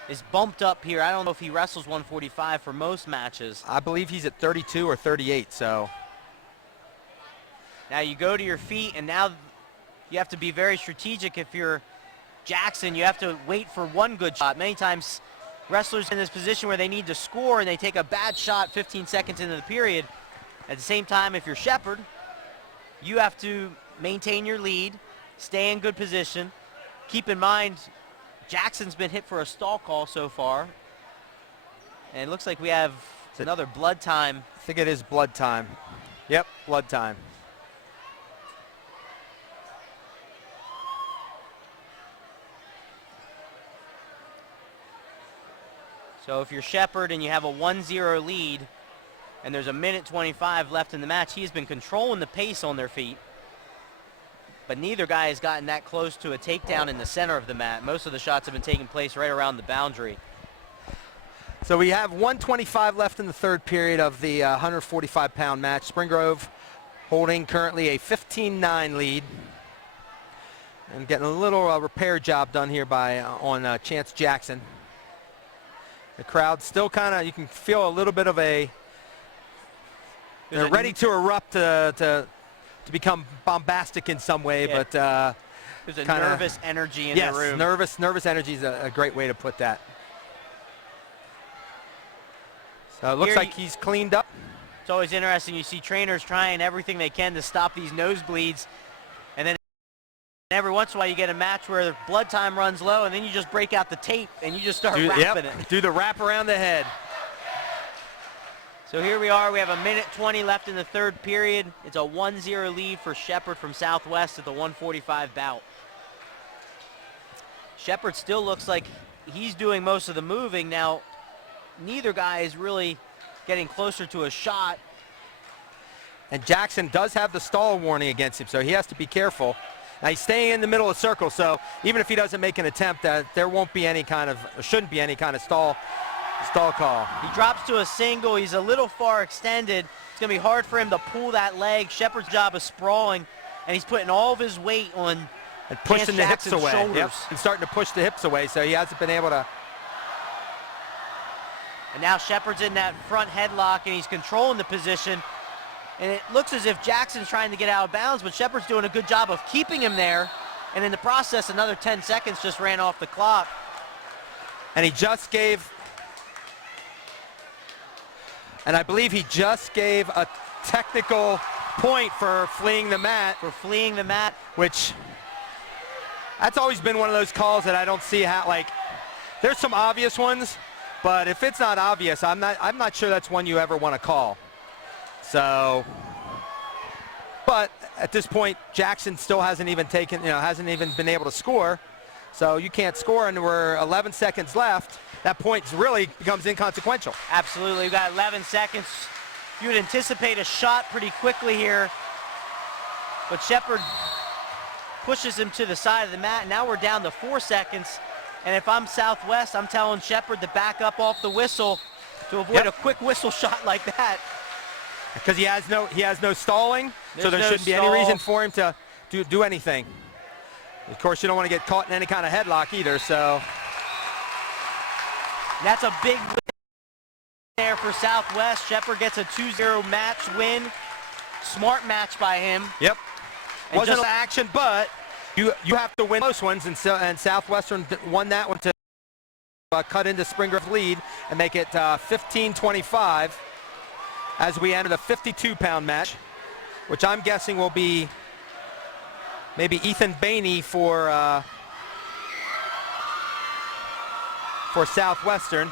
is bumped up here. I don't know if he wrestles 145 for most matches. I believe he's at 32 or 38, so. Now you go to your feet, and now you have to be very strategic. If you're Jackson, you have to wait for one good shot. Many times wrestlers in this position where they need to score and they take a bad shot 15 seconds into the period. At the same time, if you're Shepard, you have to maintain your lead, stay in good position. Keep in mind, Jackson's been hit for a stall call so far. And it looks like we have another blood time. I think it is blood time. Yep, blood time. So if you're Shepard and you have a 1-0 lead and there's a minute 25 left in the match, he's been controlling the pace on their feet. But neither guy has gotten that close to a takedown in the center of the mat. Most of the shots have been taking place right around the boundary. So we have 1:25 left in the third period of the 145-pound match. Spring Grove holding currently a 15-9 lead. And getting a little repair job done here on Chance Jackson. The crowd still kind of, you can feel a little bit of they're ready to erupt to become bombastic in some way, yeah. But there's a nervous energy in the room. Yes, nervous energy is a great way to put that. So it looks like he's cleaned up. It's always interesting. You see trainers trying everything they can to stop these nosebleeds, and then every once in a while you get a match where the blood time runs low, and then you just break out the tape and you just start wrapping it. Do the wrap around the head. So here we are. We have a minute 20 left in the third period. It's a 1-0 lead for Shepard from Southwest at the 145 bout. Shepard still looks like he's doing most of the moving. Now, neither guy is really getting closer to a shot. And Jackson does have the stall warning against him, so he has to be careful. Now he's staying in the middle of the circle, so even if he doesn't make an attempt, there won't be any kind of, or shouldn't be any kind of stall call. He drops to a single. He's a little far extended. It's going to be hard for him to pull that leg. Shepard's job is sprawling, and he's putting all of his weight on and pushing the hips away. Shoulders. Yep. And starting to push the hips away, so he hasn't been able to. And now Shepard's in that front headlock, and he's controlling the position. And it looks as if Jackson's trying to get out of bounds, but Shepard's doing a good job of keeping him there. And in the process, another 10 seconds just ran off the clock. And he just gave, and I believe he just gave a technical point for fleeing the mat. Which, that's always been one of those calls that I don't see how, like, there's some obvious ones, but if it's not obvious, I'm not sure that's one you ever want to call. So, but at this point, Jackson still hasn't even hasn't even been able to score. So you can't score, and we're 11 seconds left. That point really becomes inconsequential. Absolutely, we've got 11 seconds. You would anticipate a shot pretty quickly here, but Shepard pushes him to the side of the mat. Now we're down to 4 seconds, and if I'm Southwest, I'm telling Shepard to back up off the whistle to avoid a quick whistle shot like that. Because he has no stalling, so there shouldn't be any reason for him to do anything. Of course, you don't want to get caught in any kind of headlock either, so. That's a big win there for Southwest. Shepard gets a 2-0 match win. Smart match by him. Yep. Wasn't an action, but you have to win close ones, and Southwestern won that one to cut into Spring Grove's lead and make it 15-25. As we enter the 52-pound match, which I'm guessing will be maybe Ethan Baney for Southwestern.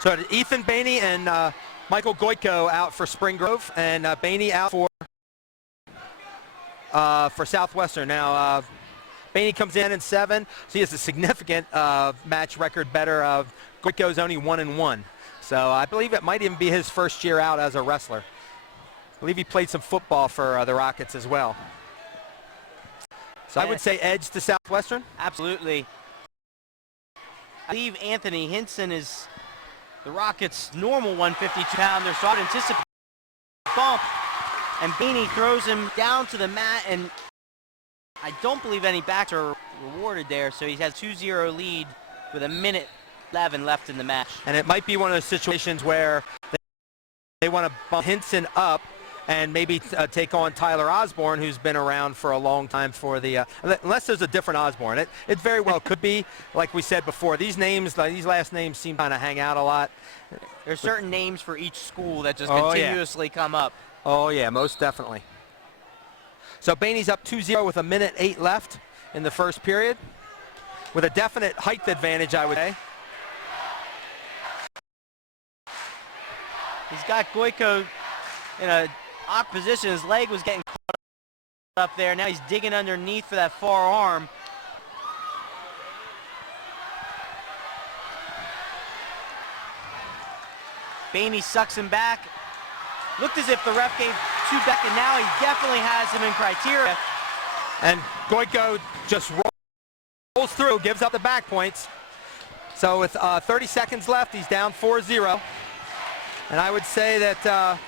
So Ethan Baney and Michael Goyko out for Spring Grove, and Baney out for Southwestern. Now, Baney comes in 7, so he has a significant match record better. Goyko's only 1-1. So I believe it might even be his first year out as a wrestler. I believe he played some football for the Rockets as well. So I would say edge to Southwestern. Absolutely. I believe Anthony Hinson is the Rockets' normal 152-pounder, so I'd anticipate a bump. And Baney throws him down to the mat, and I don't believe any backs are rewarded there, so he has 2-0 lead with 1:11 left in the match. And it might be one of those situations where they want to bump Hinson up and maybe take on Tyler Osborne, who's been around for a long time for the, unless there's a different Osborne. It very well could be. Like we said before, these names, these last names seem to kind of hang out a lot. There's certain names for each school that just continuously come up. Oh, yeah, most definitely. So Baney's up 2-0 with 1:08 left in the first period, with a definite height advantage, I would say. He's got Goyko in a odd position. His leg was getting caught up there. Now he's digging underneath for that far arm. Baney sucks him back. Looked as if the ref gave 2 back, and now he definitely has him in criteria. And Goyko just rolls through, gives up the back points. So with 30 seconds left, he's down 4-0. And I would say that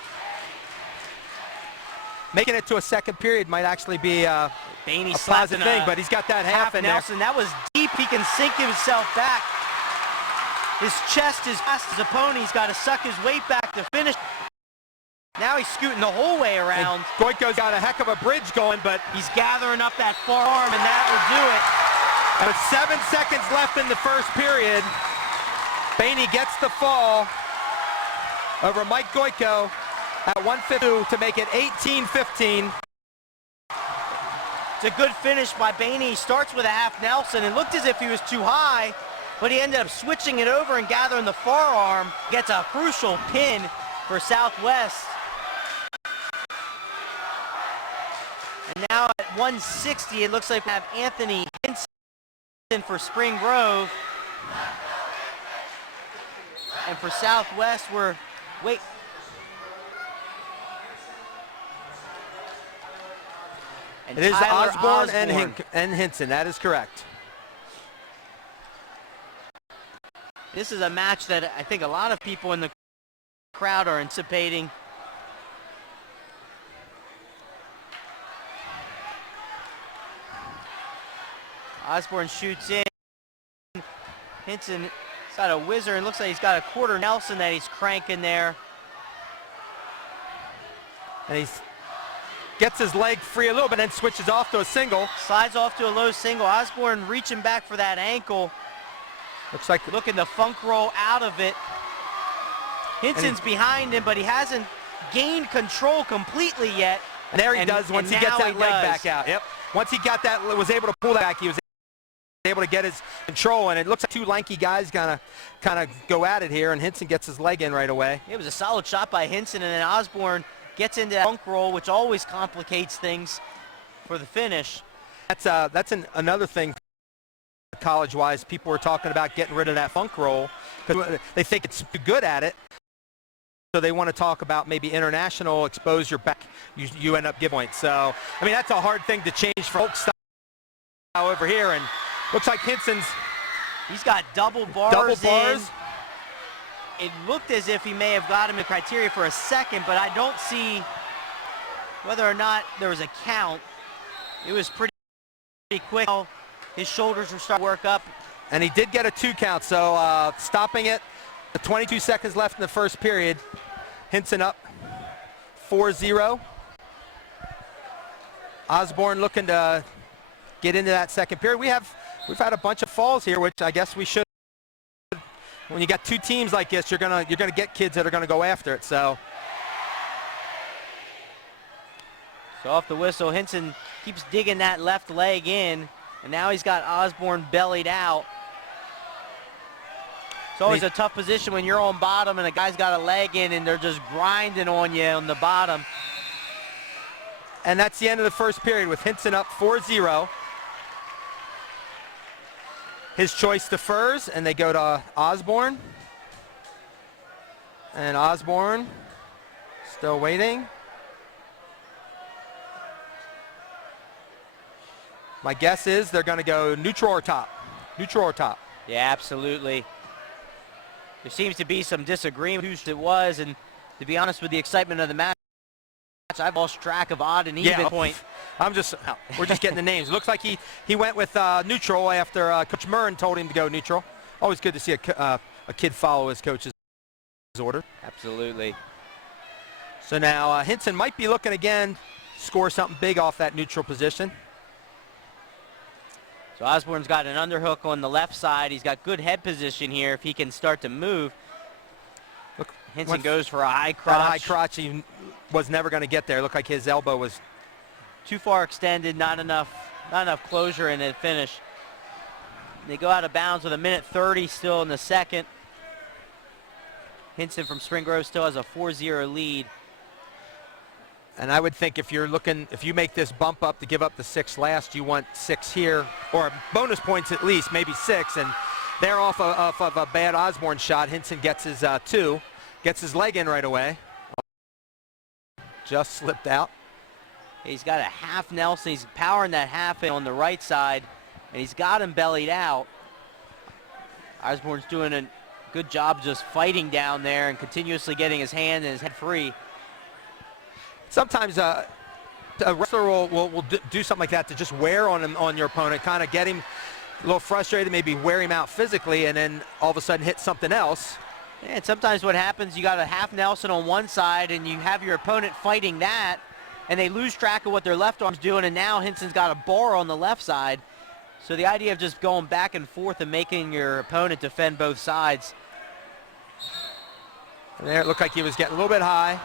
making it to a second period might actually be a positive thing, but he's got that half in Nelson. That was deep. He can sink himself back. His chest is past his opponent. He's got to suck his weight back to finish. Now he's scooting the whole way around. And Goyko's got a heck of a bridge going, but he's gathering up that far arm, and that will do it. And with 7 seconds left in the first period, Baney gets the fall over Mike Goyko at 1:52 to make it 18-15. It's a good finish by Baney. He starts with a half Nelson and looked as if he was too high. but he ended up switching it over and gathering the forearm. Gets a crucial pin for Southwest. And now at 160, it looks like we have Anthony Hinson for Spring Grove. And for Southwest, And it is Tyler Osborne and Hinson. That is correct. This is a match that I think a lot of people in the crowd are anticipating. Osborne shoots in. Hinson got a whizzer and looks like he's got a quarter Nelson that he's cranking there. And he gets his leg free a little bit, then switches off to a single. Slides off to a low single. Osborne reaching back for that ankle. Looks like looking to funk roll out of it. Hinson's behind him, but he hasn't gained control completely yet. And there he does once he gets that leg back out. Yep. Once he got that, was able to pull that back, he was able to get his control, and it looks like two lanky guys kind of go at it here, and Hinson gets his leg in right away. It was a solid shot by Hinson, and then Osborne gets into that funk roll, which always complicates things for the finish. That's another thing college-wise. People are talking about getting rid of that funk roll because they think it's too good at it. So they want to talk about maybe international exposure back. You end up giving points. So, I mean, that's a hard thing to change for folk style over here. And looks like he's got double bars in. It looked as if he may have got him in criteria for a second, but I don't see whether or not there was a count. It was pretty quick. His shoulders were starting to work up. And he did get a 2 count, so stopping it. 22 seconds left in the first period. Hinson up 4-0. Osborne looking to get into that second period. We've had a bunch of falls here, which I guess we should. When you got two teams like this, you're gonna get kids that are gonna go after it. So off the whistle, Hinson keeps digging that left leg in, and now he's got Osborne bellied out. It's always a tough position when you're on bottom and a guy's got a leg in and they're just grinding on you on the bottom. And that's the end of the first period with Hinson up 4-0. His choice defers, and they go to Osborne. And Osborne still waiting. My guess is they're going to go neutral or top. Neutral or top. Yeah, absolutely. There seems to be some disagreement who it was, and to be honest with the excitement of the match, I've lost track of odd and even point. We're just getting the names. It looks like he went with neutral after Coach Murren told him to go neutral. Always good to see a kid follow his coach's order. Absolutely. So now Hinson might be looking again, score something big off that neutral position. So Osborne's got an underhook on the left side. He's got good head position here if he can start to move. Look, Hinson goes for a high crotch. That high crotch, he was never going to get there. It looked like his elbow was too far extended, not enough closure in the finish. They go out of bounds with 1:30 still in the second. Hinson from Spring Grove still has a 4-0 lead. And I would think if you make this bump up to give up the 6 last, you want 6 here, or bonus points at least, maybe 6. And they're off of a bad Osborne shot. Hinson gets his 2, gets his leg in right away. Just slipped out. He's got a half Nelson. He's powering that half in on the right side, and he's got him bellied out. Osborne's doing a good job just fighting down there and continuously getting his hand and his head free. Sometimes a wrestler will do something like that to just wear on your opponent, kind of get him a little frustrated, maybe wear him out physically, and then all of a sudden hit something else. And sometimes what happens, you got a half Nelson on one side, and you have your opponent fighting that, and they lose track of what their left arm's doing, and now Hinson's got a bar on the left side. So the idea of just going back and forth and making your opponent defend both sides. And there it looked like he was getting a little bit high.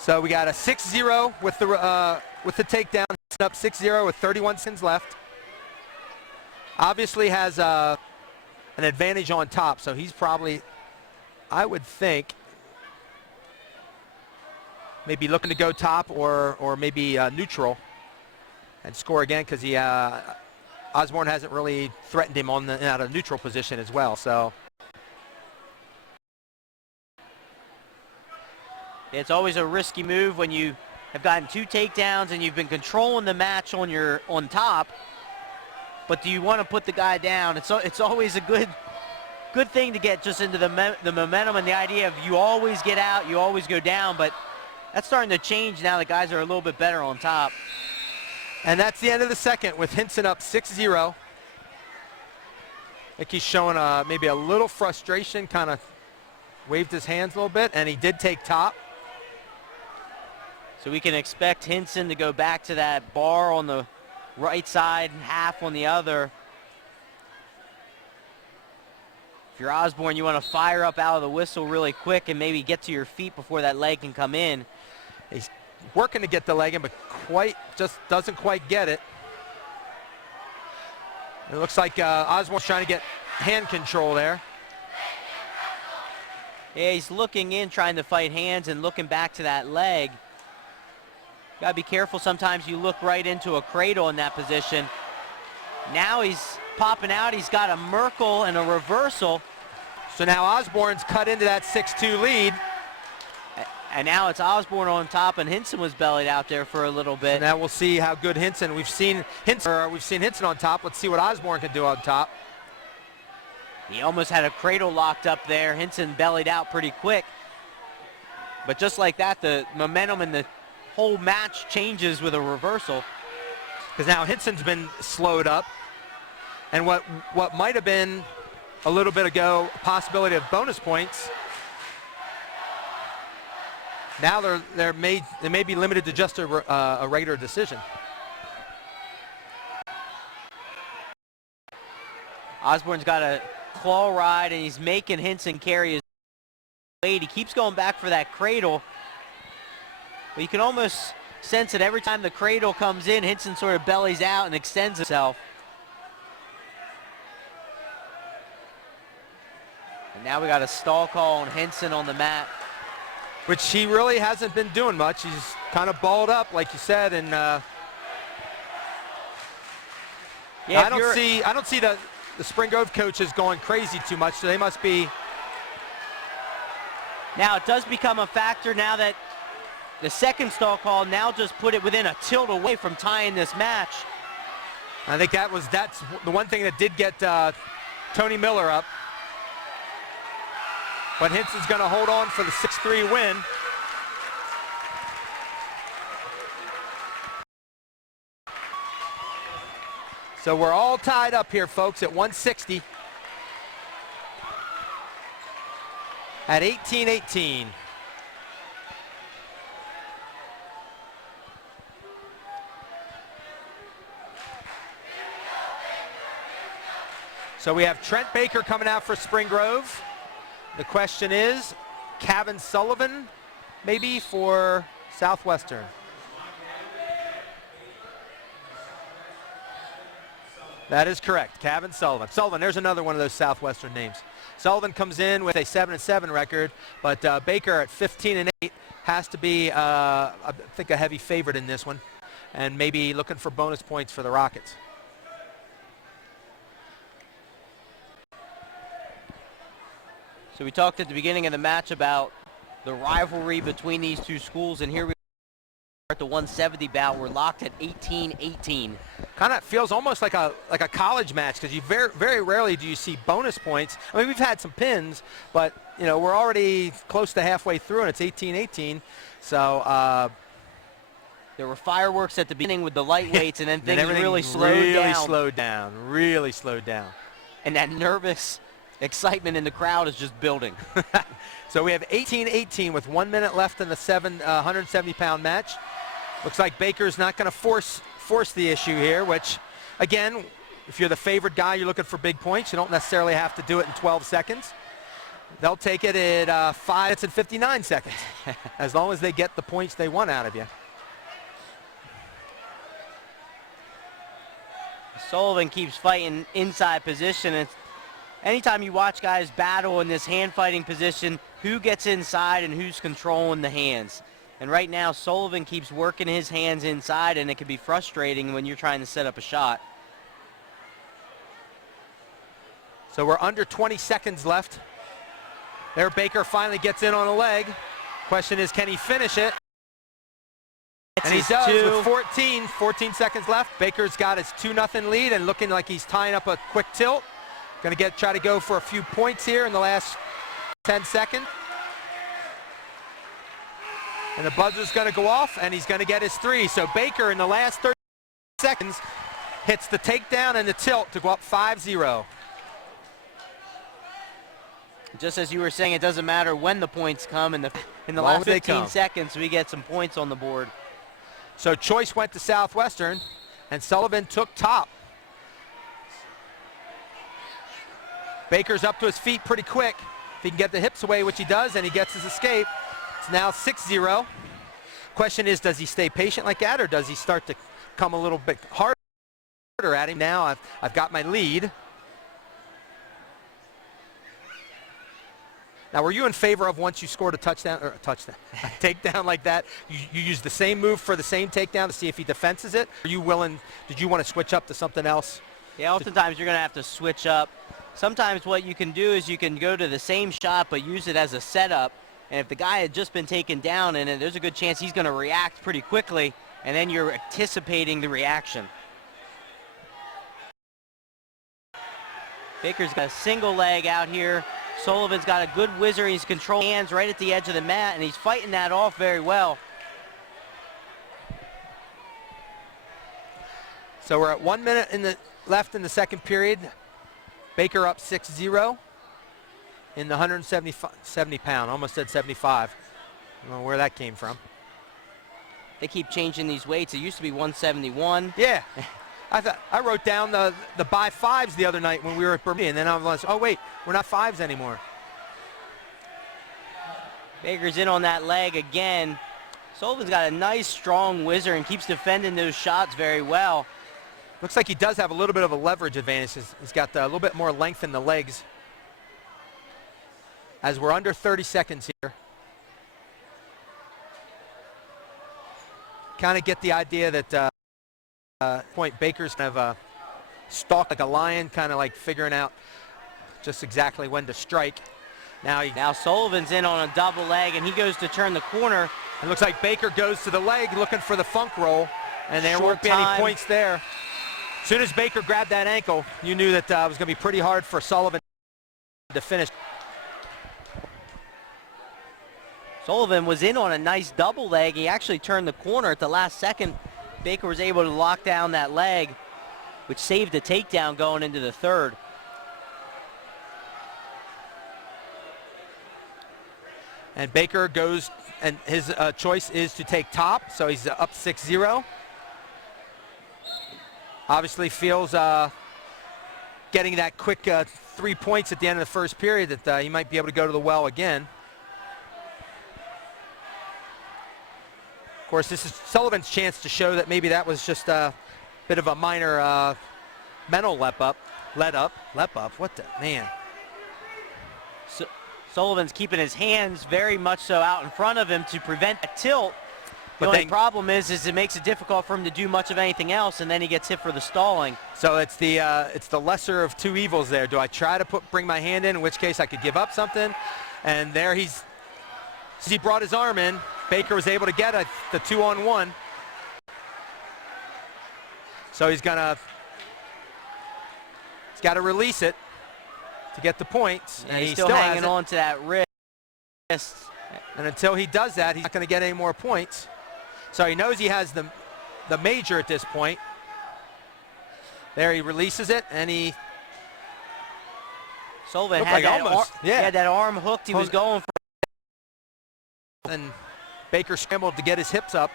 So we got a 6-0 with the takedown, up 6-0 with 31 seconds left. Obviously has an advantage on top. So he's probably, I would think, maybe looking to go top or maybe neutral and score again, because he Osborne hasn't really threatened him on the out of neutral position as well. So it's always a risky move when you have gotten 2 takedowns and you've been controlling the match on top. But do you want to put the guy down? It's always a good thing to get just into the momentum and the idea of you always get out, you always go down. But that's starting to change now. The guys are a little bit better on top. And that's the end of the second with Hinson up 6-0. I think he's showing maybe a little frustration, kind of waved his hands a little bit, and he did take top. So we can expect Hinson to go back to that bar on the right side and half on the other. If you're Osborne, you want to fire up out of the whistle really quick and maybe get to your feet before that leg can come in. He's working to get the leg in, but just doesn't quite get it. It looks like Osborne's trying to get hand control there. Yeah, he's looking in, trying to fight hands and looking back to that leg. Gotta be careful. Sometimes you look right into a cradle in that position. Now he's popping out. He's got a Merkle and a reversal. So now Osborne's cut into that 6-2 lead. And now it's Osborne on top, and Hinson was bellied out there for a little bit. So now we'll see how good Hinson. We've seen Hinson on top. Let's see what Osborne can do on top. He almost had a cradle locked up there. Hinson bellied out pretty quick. But just like that, the momentum in the whole match changes with a reversal. Because now Hinson's been slowed up. And what might have been a little bit ago a possibility of bonus points, now they may be limited to just a regular decision. Osborne's got a claw ride, and he's making Hinson carry his weight. He keeps going back for that cradle. But you can almost sense that every time the cradle comes in, Hinson sort of bellies out and extends himself. And now we got a stall call on Hinson on the mat, which he really hasn't been doing much. He's kind of balled up, like you said, and yeah, I don't see the Spring Grove coaches going crazy too much. So they must be. Now it does become a factor now that the second stall call now just put it within a tilt away from tying this match. I think that's the one thing that did get Tony Miller up. But Hinson's going to hold on for the 6-3 win. So we're all tied up here, folks, at 160. At 18-18. So we have Trent Baker coming out for Spring Grove. The question is, Kevin Sullivan, maybe for Southwestern. That is correct, Kevin Sullivan. Sullivan, there's another one of those Southwestern names. Sullivan comes in with a 7-7 record, but Baker at 15-8 has to be, I think, a heavy favorite in this one, and maybe looking for bonus points for the Rockets. So we talked at the beginning of the match about the rivalry between these two schools, and here we are at the 170 bout. We're locked at 18-18. Kind of feels almost like a college match, because you very rarely do you see bonus points. I mean, we've had some pins, but you know we're already close to halfway through, and it's 18-18. So there were fireworks at the beginning with the lightweights, and then things really slowed down. Really slowed down. And that nervous excitement in the crowd is just building. So we have 18-18 with 1 minute left in the 170-pound match. Looks like Baker's not going to force the issue here, which, again, if you're the favored guy, you're looking for big points. You don't necessarily have to do it in 12 seconds. They'll take it at 5 minutes and 59 seconds, as long as they get the points they want out of you. Sullivan keeps fighting inside position, and Anytime you watch guys battle in this hand fighting position, who gets inside and who's controlling the hands? And right now, Sullivan keeps working his hands inside, and it can be frustrating when you're trying to set up a shot. So we're under 20 seconds left. There, Baker finally gets in on a leg. Question is, can he finish it? And he does with 14 seconds left. Baker's got his 2-0 lead and looking like he's tying up a quick tilt. Going to try to go for a few points here in the last 10 seconds. And the buzzer's going to go off, and he's going to get his 3. So Baker in the last 30 seconds hits the takedown and the tilt to go up 5-0. Just as you were saying, it doesn't matter when the points come. In the last 15 seconds, we get some points on the board. So choice went to Southwestern, and Sullivan took top. Baker's up to his feet pretty quick. If he can get the hips away, which he does, and he gets his escape, it's now 6-0. Question is, does he stay patient like that, or does he start to come a little bit harder at him? Now I've got my lead. Now, were you in favor of once you scored a touchdown, or a takedown like that, you use the same move for the same takedown to see if he defenses it? Are you willing, did you want to switch up to something else? Yeah, oftentimes you're going to have to switch up. Sometimes what you can do is you can go to the same shot but use it as a setup. And if the guy had just been taken down, and there's a good chance he's going to react pretty quickly, and then you're anticipating the reaction. Baker's got a single leg out here. Sullivan's got a good whizzer. He's controlling hands right at the edge of the mat, and he's fighting that off very well. So we're at 1 minute left in the second period. Baker up 6-0 in the 170 pound, almost said 75. I don't know where that came from. They keep changing these weights. It used to be 171. Yeah. I wrote down the by 5s the other night when we were at Bermuda, and then I was, oh wait, we're not 5s anymore. Baker's in on that leg again. Sullivan's got a nice strong whizzer and keeps defending those shots very well. Looks like he does have a little bit of a leverage advantage. He's got a little bit more length in the legs. As we're under 30 seconds here. Kind of get the idea that point Baker's kind of stalked like a lion, kind of like figuring out just exactly when to strike. Now Sullivan's in on a double leg, and he goes to turn the corner. It looks like Baker goes to the leg looking for the funk roll, and there won't be any points there. As soon as Baker grabbed that ankle, you knew that it was going to be pretty hard for Sullivan to finish. Sullivan was in on a nice double leg. He actually turned the corner at the last second. Baker was able to lock down that leg, which saved a takedown going into the third. And Baker goes, and his choice is to take top, so he's up 6-0. Obviously feels getting that quick 3 points at the end of the first period that he might be able to go to the well again. Of course, this is Sullivan's chance to show that maybe that was just a bit of a minor mental let up. What the man? Sullivan's keeping his hands very much so out in front of him to prevent a tilt. The only problem is it makes it difficult for him to do much of anything else, and then he gets hit for the stalling. So it's the lesser of two evils there. Do I try to bring my hand in which case I could give up something? And there he brought his arm in. Baker was able to get the 2-on-1. So he's got to release it to get the points. And he's still hanging on to that wrist. And until he does that, he's not going to get any more points. So he knows he has the major at this point. There he releases it, and he Sullivan had that arm hooked. He was going for. And Baker scrambled to get his hips up.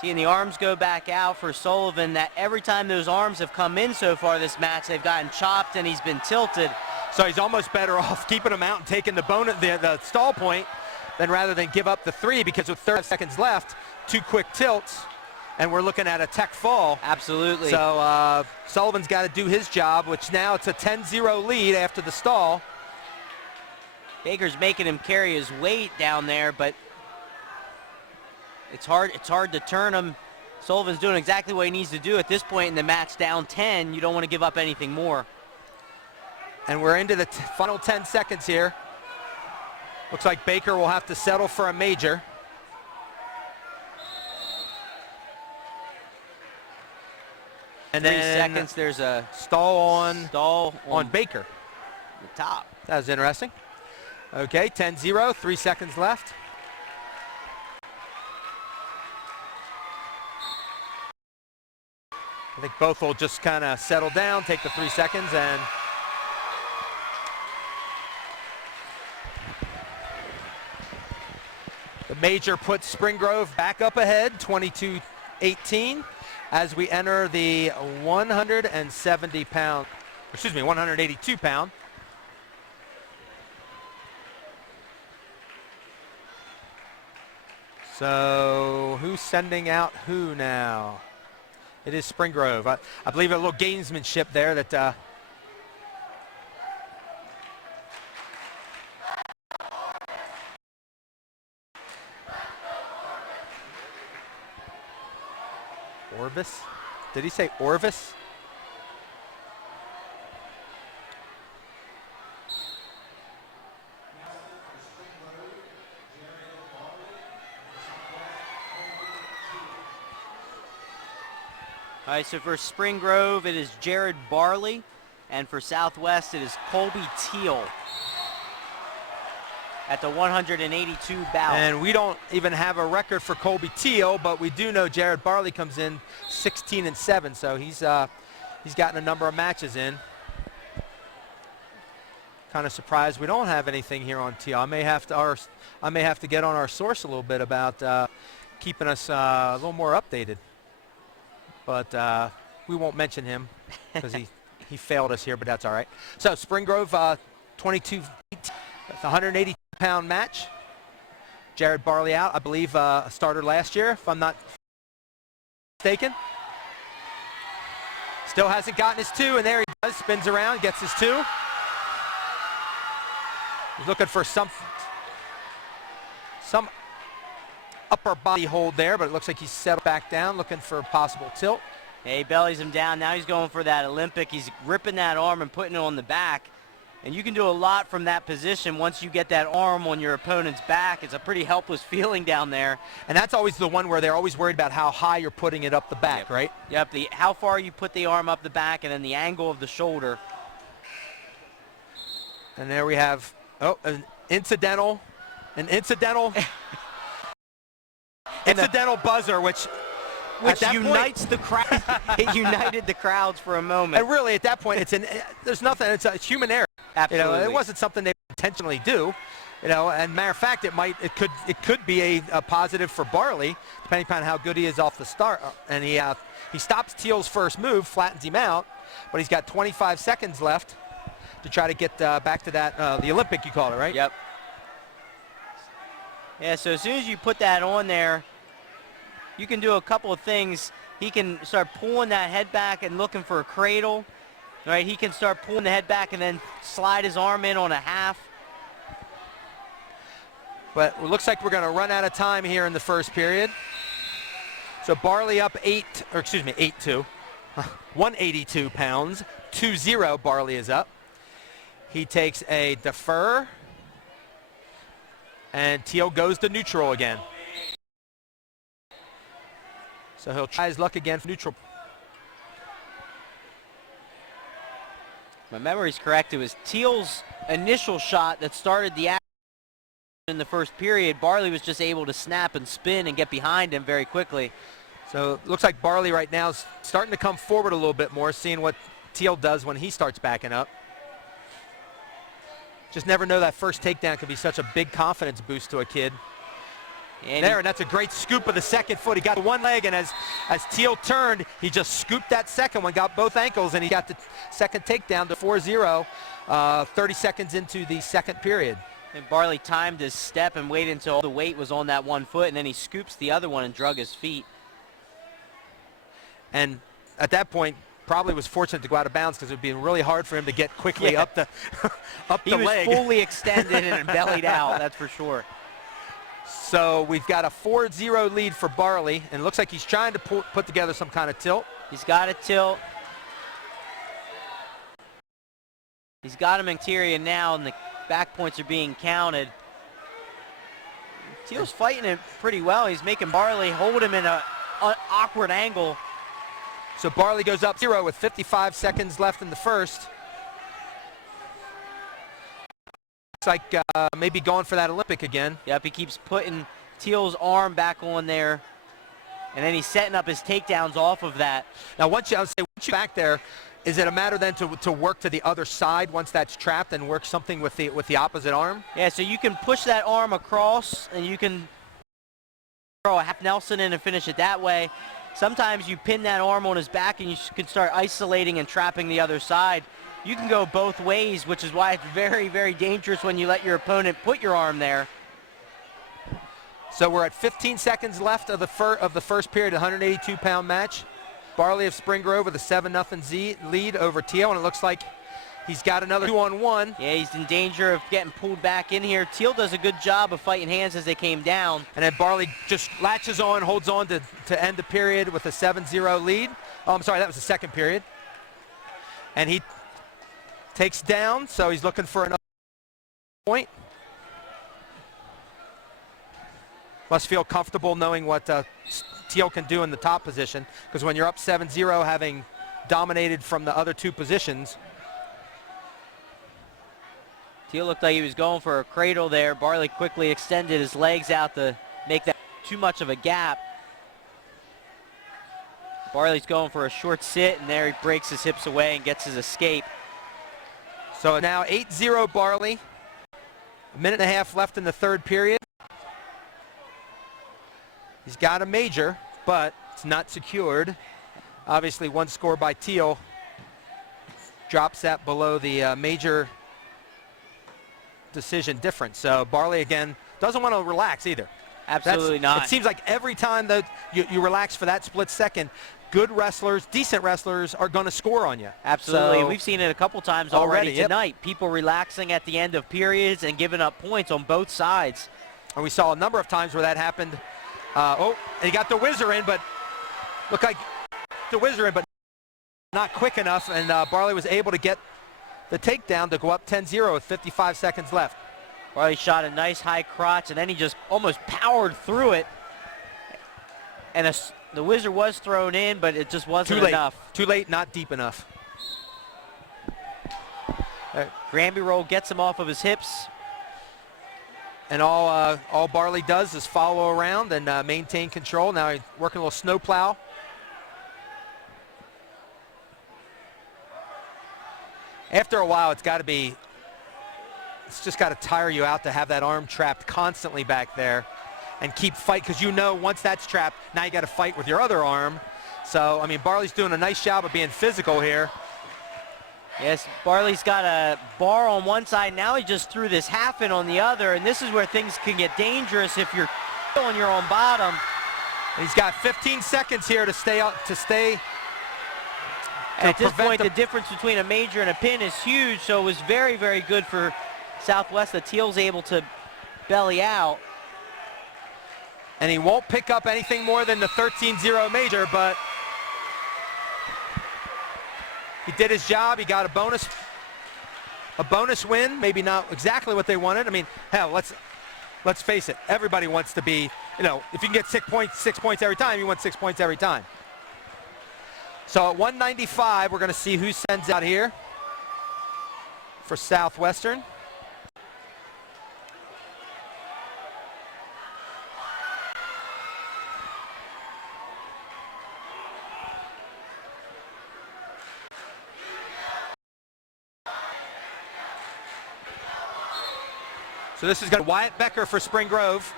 Seeing the arms go back out for Sullivan, that every time those arms have come in so far this match, they've gotten chopped and he's been tilted. So he's almost better off keeping them out and taking the stall point rather than give up the 3, because with 30 seconds left, 2 quick tilts, and we're looking at a tech fall. Absolutely. So Sullivan's got to do his job, which now it's a 10-0 lead after the stall. Baker's making him carry his weight down there, but it's hard to turn him. Sullivan's doing exactly what he needs to do at this point in the match, down 10. You don't want to give up anything more. And we're into the final 10 seconds here. Looks like Baker will have to settle for a major. And 3 then seconds, there's a stall on on Baker. the top. That was interesting. Okay, 10-0, 3 seconds left. I think both will just kind of settle down, take the 3 seconds, and the major puts Spring Grove back up ahead, 22-18, as we enter the 182 pound. So who's sending out who now? It is Spring Grove. I believe a little gamesmanship there that Orvis? Did he say Orvis? All right, so for Spring Grove, it is Jared Barley, and for Southwest, it is Colby Teal at the 182 bout. And we don't even have a record for Colby Teal, but we do know Jared Barley comes in 16-7, so he's gotten a number of matches in. Kind of surprised we don't have anything here on Teal. I may have to get on our source a little bit about keeping us a little more updated. But we won't mention him because he failed us here, but that's all right. So Spring Grove 22, it's a 180-pound match. Jared Barley out, I believe a starter last year, if I'm not mistaken. Still hasn't gotten his 2, and there he does, spins around, gets his 2. He's looking for some upper body hold there, but it looks like he's settled back down, looking for a possible tilt. Yeah, he bellies him down. Now he's going for that Olympic. He's ripping that arm and putting it on the back. And you can do a lot from that position once you get that arm on your opponent's back. It's a pretty helpless feeling down there. And that's always the one where they're always worried about how high you're putting it up the back, Yep. right? Yep, how far you put the arm up the back and then the angle of the shoulder. And there we have, an incidental buzzer, which unites the crowd. It united the crowds for a moment. And really, at that point, there's nothing. It's a human error. Absolutely. It wasn't something they intentionally do. And matter of fact, it could be a positive for Barley, depending upon how good he is off the start. And he stops Teal's first move, flattens him out, but he's got 25 seconds left to try to get back to that the Olympic, you call it, right? Yep. Yeah, so as soon as you put that on there, you can do a couple of things. He can start pulling that head back and looking for a cradle. Right? He can start pulling the head back and then slide his arm in on a half. But it looks like we're going to run out of time here in the first period. So Barley up 8-2. 182 pounds. 2-0 Barley is up. He takes a defer. And Teal goes to neutral again. So he'll try his luck again for neutral. My memory's correct. It was Teal's initial shot that started the action in the first period. Barley was just able to snap and spin and get behind him very quickly. So it looks like Barley right now is starting to come forward a little bit more, seeing what Teal does when he starts backing up. Just never know that first takedown could be such a big confidence boost to a kid. And that's a great scoop of the second foot. He got one leg, and as Teal turned, he just scooped that second one, got both ankles, and he got the second takedown to 4-0, 30 seconds into the second period. And Barley timed his step and waited until the weight was on that one foot, and then he scoops the other one and drug his feet. and at that point probably was fortunate to go out of bounds because it would be really hard for him to get quickly up the up the leg. He was fully extended and bellied out, that's for sure. So we've got a 4-0 lead for Barley, and it looks like he's trying to put together some kind of tilt. He's got a tilt. He's got him interior now, and the back points are being counted. Teal's fighting it pretty well. He's making Barley hold him in an awkward angle. So Barley goes up 0 with 55 seconds left in the first. Looks like maybe going for that Olympic again. Yep, he keeps putting Teal's arm back on there, and then he's setting up his takedowns off of that. Now, once you're back there, is it a matter then to work to the other side once that's trapped and work something with the opposite arm? Yeah, so you can push that arm across, and you can throw a half Nelson in and finish it that way. Sometimes you pin that arm on his back, and you can start isolating and trapping the other side. You can go both ways, which is why it's very, very dangerous when you let your opponent put your arm there. So we're at 15 seconds left of the first period, 182-pound match. Barley of Spring Grove with a 7-0 lead over Teal, and it looks like he's got another 2-on-1. Yeah, he's in danger of getting pulled back in here. Teal does a good job of fighting hands as they came down. And then Barley just latches on, holds on to end the period with a 7-0 lead. Oh, I'm sorry, that was the second period. And he takes down, so he's looking for another point. Must feel comfortable knowing what Teal can do in the top position, because when you're up 7-0, having dominated from the other two positions. Teal looked like he was going for a cradle there. Barley quickly extended his legs out to make that too much of a gap. Barley's going for a short sit, and there he breaks his hips away and gets his escape. So now 8-0 Barley. A minute and a half left in the third period. He's got a major, but it's not secured. Obviously, one score by Teal drops that below the major decision difference. So Barley, again, doesn't want to relax either. Absolutely not. It seems like every time that you relax for that split second, good wrestlers, decent wrestlers are going to score on you. Absolutely. So, we've seen it a couple times already yep. tonight. People relaxing at the end of periods and giving up points on both sides. And we saw a number of times where that happened. And he got the whizzer in, but looked like the whizzer in, but not quick enough. And Barley was able to get the takedown to go up 10-0 with 55 seconds left. Barley shot a nice high crotch, and then he just almost powered through it. And the whizzer was thrown in, but it just wasn't enough. Too late, not deep enough. Granby roll gets him off of his hips. And all Barley does is follow around and maintain control. Now he's working a little snow plow. After a while, it's just got to tire you out to have that arm trapped constantly back there and keep fight, because you know once that's trapped, now you got to fight with your other arm. So, I mean, Barley's doing a nice job of being physical here. Yes, Barley's got a bar on one side. Now he just threw this half in on the other, and this is where things can get dangerous if you're on your own bottom. He's got 15 seconds here to stay up, And at this point, the difference between a major and a pin is huge, so it was very, very good for Southwest that Teal's able to belly out. And he won't pick up anything more than the 13-0 major, but he did his job. He got a bonus win. Maybe not exactly what they wanted. I mean, hell, let's face it. Everybody wants to be, if you can get 6 points every time, you want 6 points every time. So at 195, we're going to see who sends out here for Southwestern. So this is going to Wyatt Becker for Spring Grove.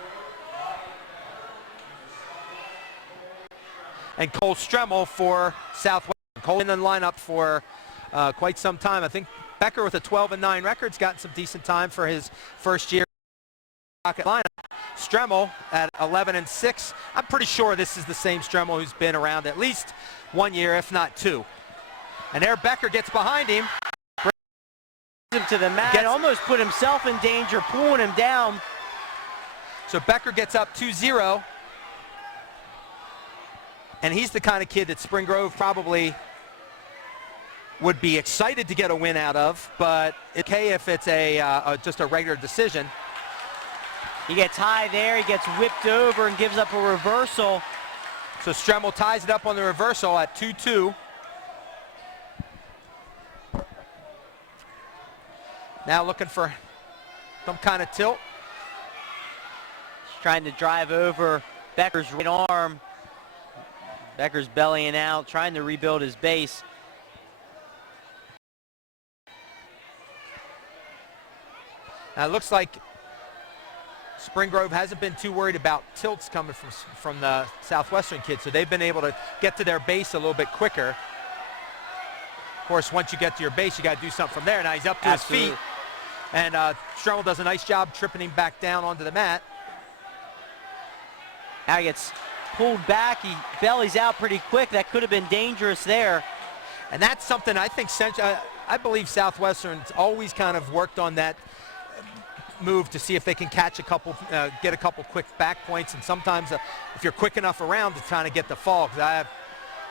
And Cole Stremmel for Southwestern. Cole in the lineup for quite some time. I think Becker with a 12-9 record's gotten some decent time for his first year. Rocket lineup. Stremmel at 11-6. I'm pretty sure this is the same Stremmel who's been around at least 1 year, if not 2. And there Becker gets behind him. Him to the mat, almost put himself in danger, pulling him down. So Becker gets up 2-0. And he's the kind of kid that Spring Grove probably would be excited to get a win out of, but it's okay if it's just a regular decision. He gets high there, he gets whipped over and gives up a reversal. So Stremmel ties it up on the reversal at 2-2. Now looking for some kind of tilt. He's trying to drive over Becker's right arm. Becker's bellying out, trying to rebuild his base. Now it looks like Spring Grove hasn't been too worried about tilts coming from the Southwestern kids, so they've been able to get to their base a little bit quicker. Of course, once you get to your base, you got to do something from there. Now he's up to his feet, and Stremmel does a nice job tripping him back down onto the mat. Now he gets pulled back, he bellies out pretty quick. That could have been dangerous there. And that's something I think, I believe Southwestern's always kind of worked on that move to see if they can catch a couple, get a couple quick back points, and sometimes if you're quick enough around to trying to get the fall. Because I have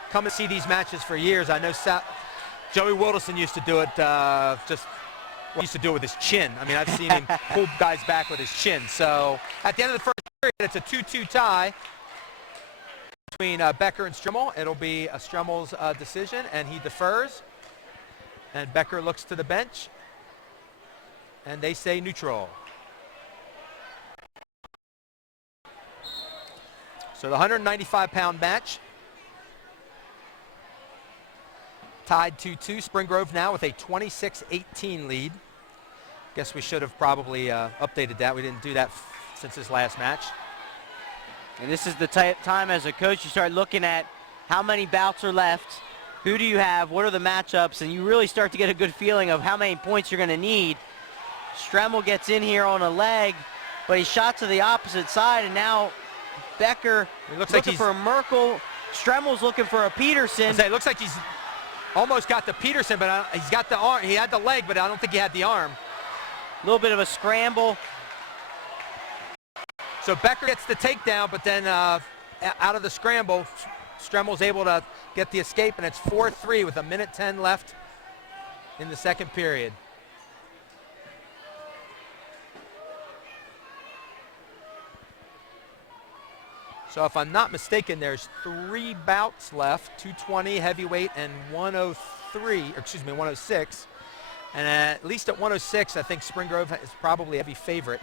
come to see these matches for years. I know Joey Wilderson used to do it he used to do it with his chin. I mean, I've seen him pull guys back with his chin. So at the end of the first period, it's a 2-2 tie between Becker and Stremmel. It'll be a Stremmel's decision, and he defers. And Becker looks to the bench, and they say neutral. So the 195-pound match, tied 2-2. Spring Grove now with a 26-18 lead. Guess we should have probably updated that. We didn't do that since this last match. And this is the time as a coach you start looking at how many bouts are left, who do you have, what are the matchups, and you really start to get a good feeling of how many points you're going to need. Stremmel gets in here on a leg, but he shot to the opposite side, and now Becker looking for a Merkel. Stremmel's looking for a Peterson. It looks like he's almost got the Peterson, but he's got the arm. He had the leg, but I don't think he had the arm. A little bit of a scramble. So Becker gets the takedown, but then out of the scramble, Stremmel's able to get the escape, and it's 4-3 with 1:10 left in the second period. So if I'm not mistaken, there's 3 bouts left, 220 heavyweight and 106. And at least at 106, I think Spring Grove is probably a heavy favorite.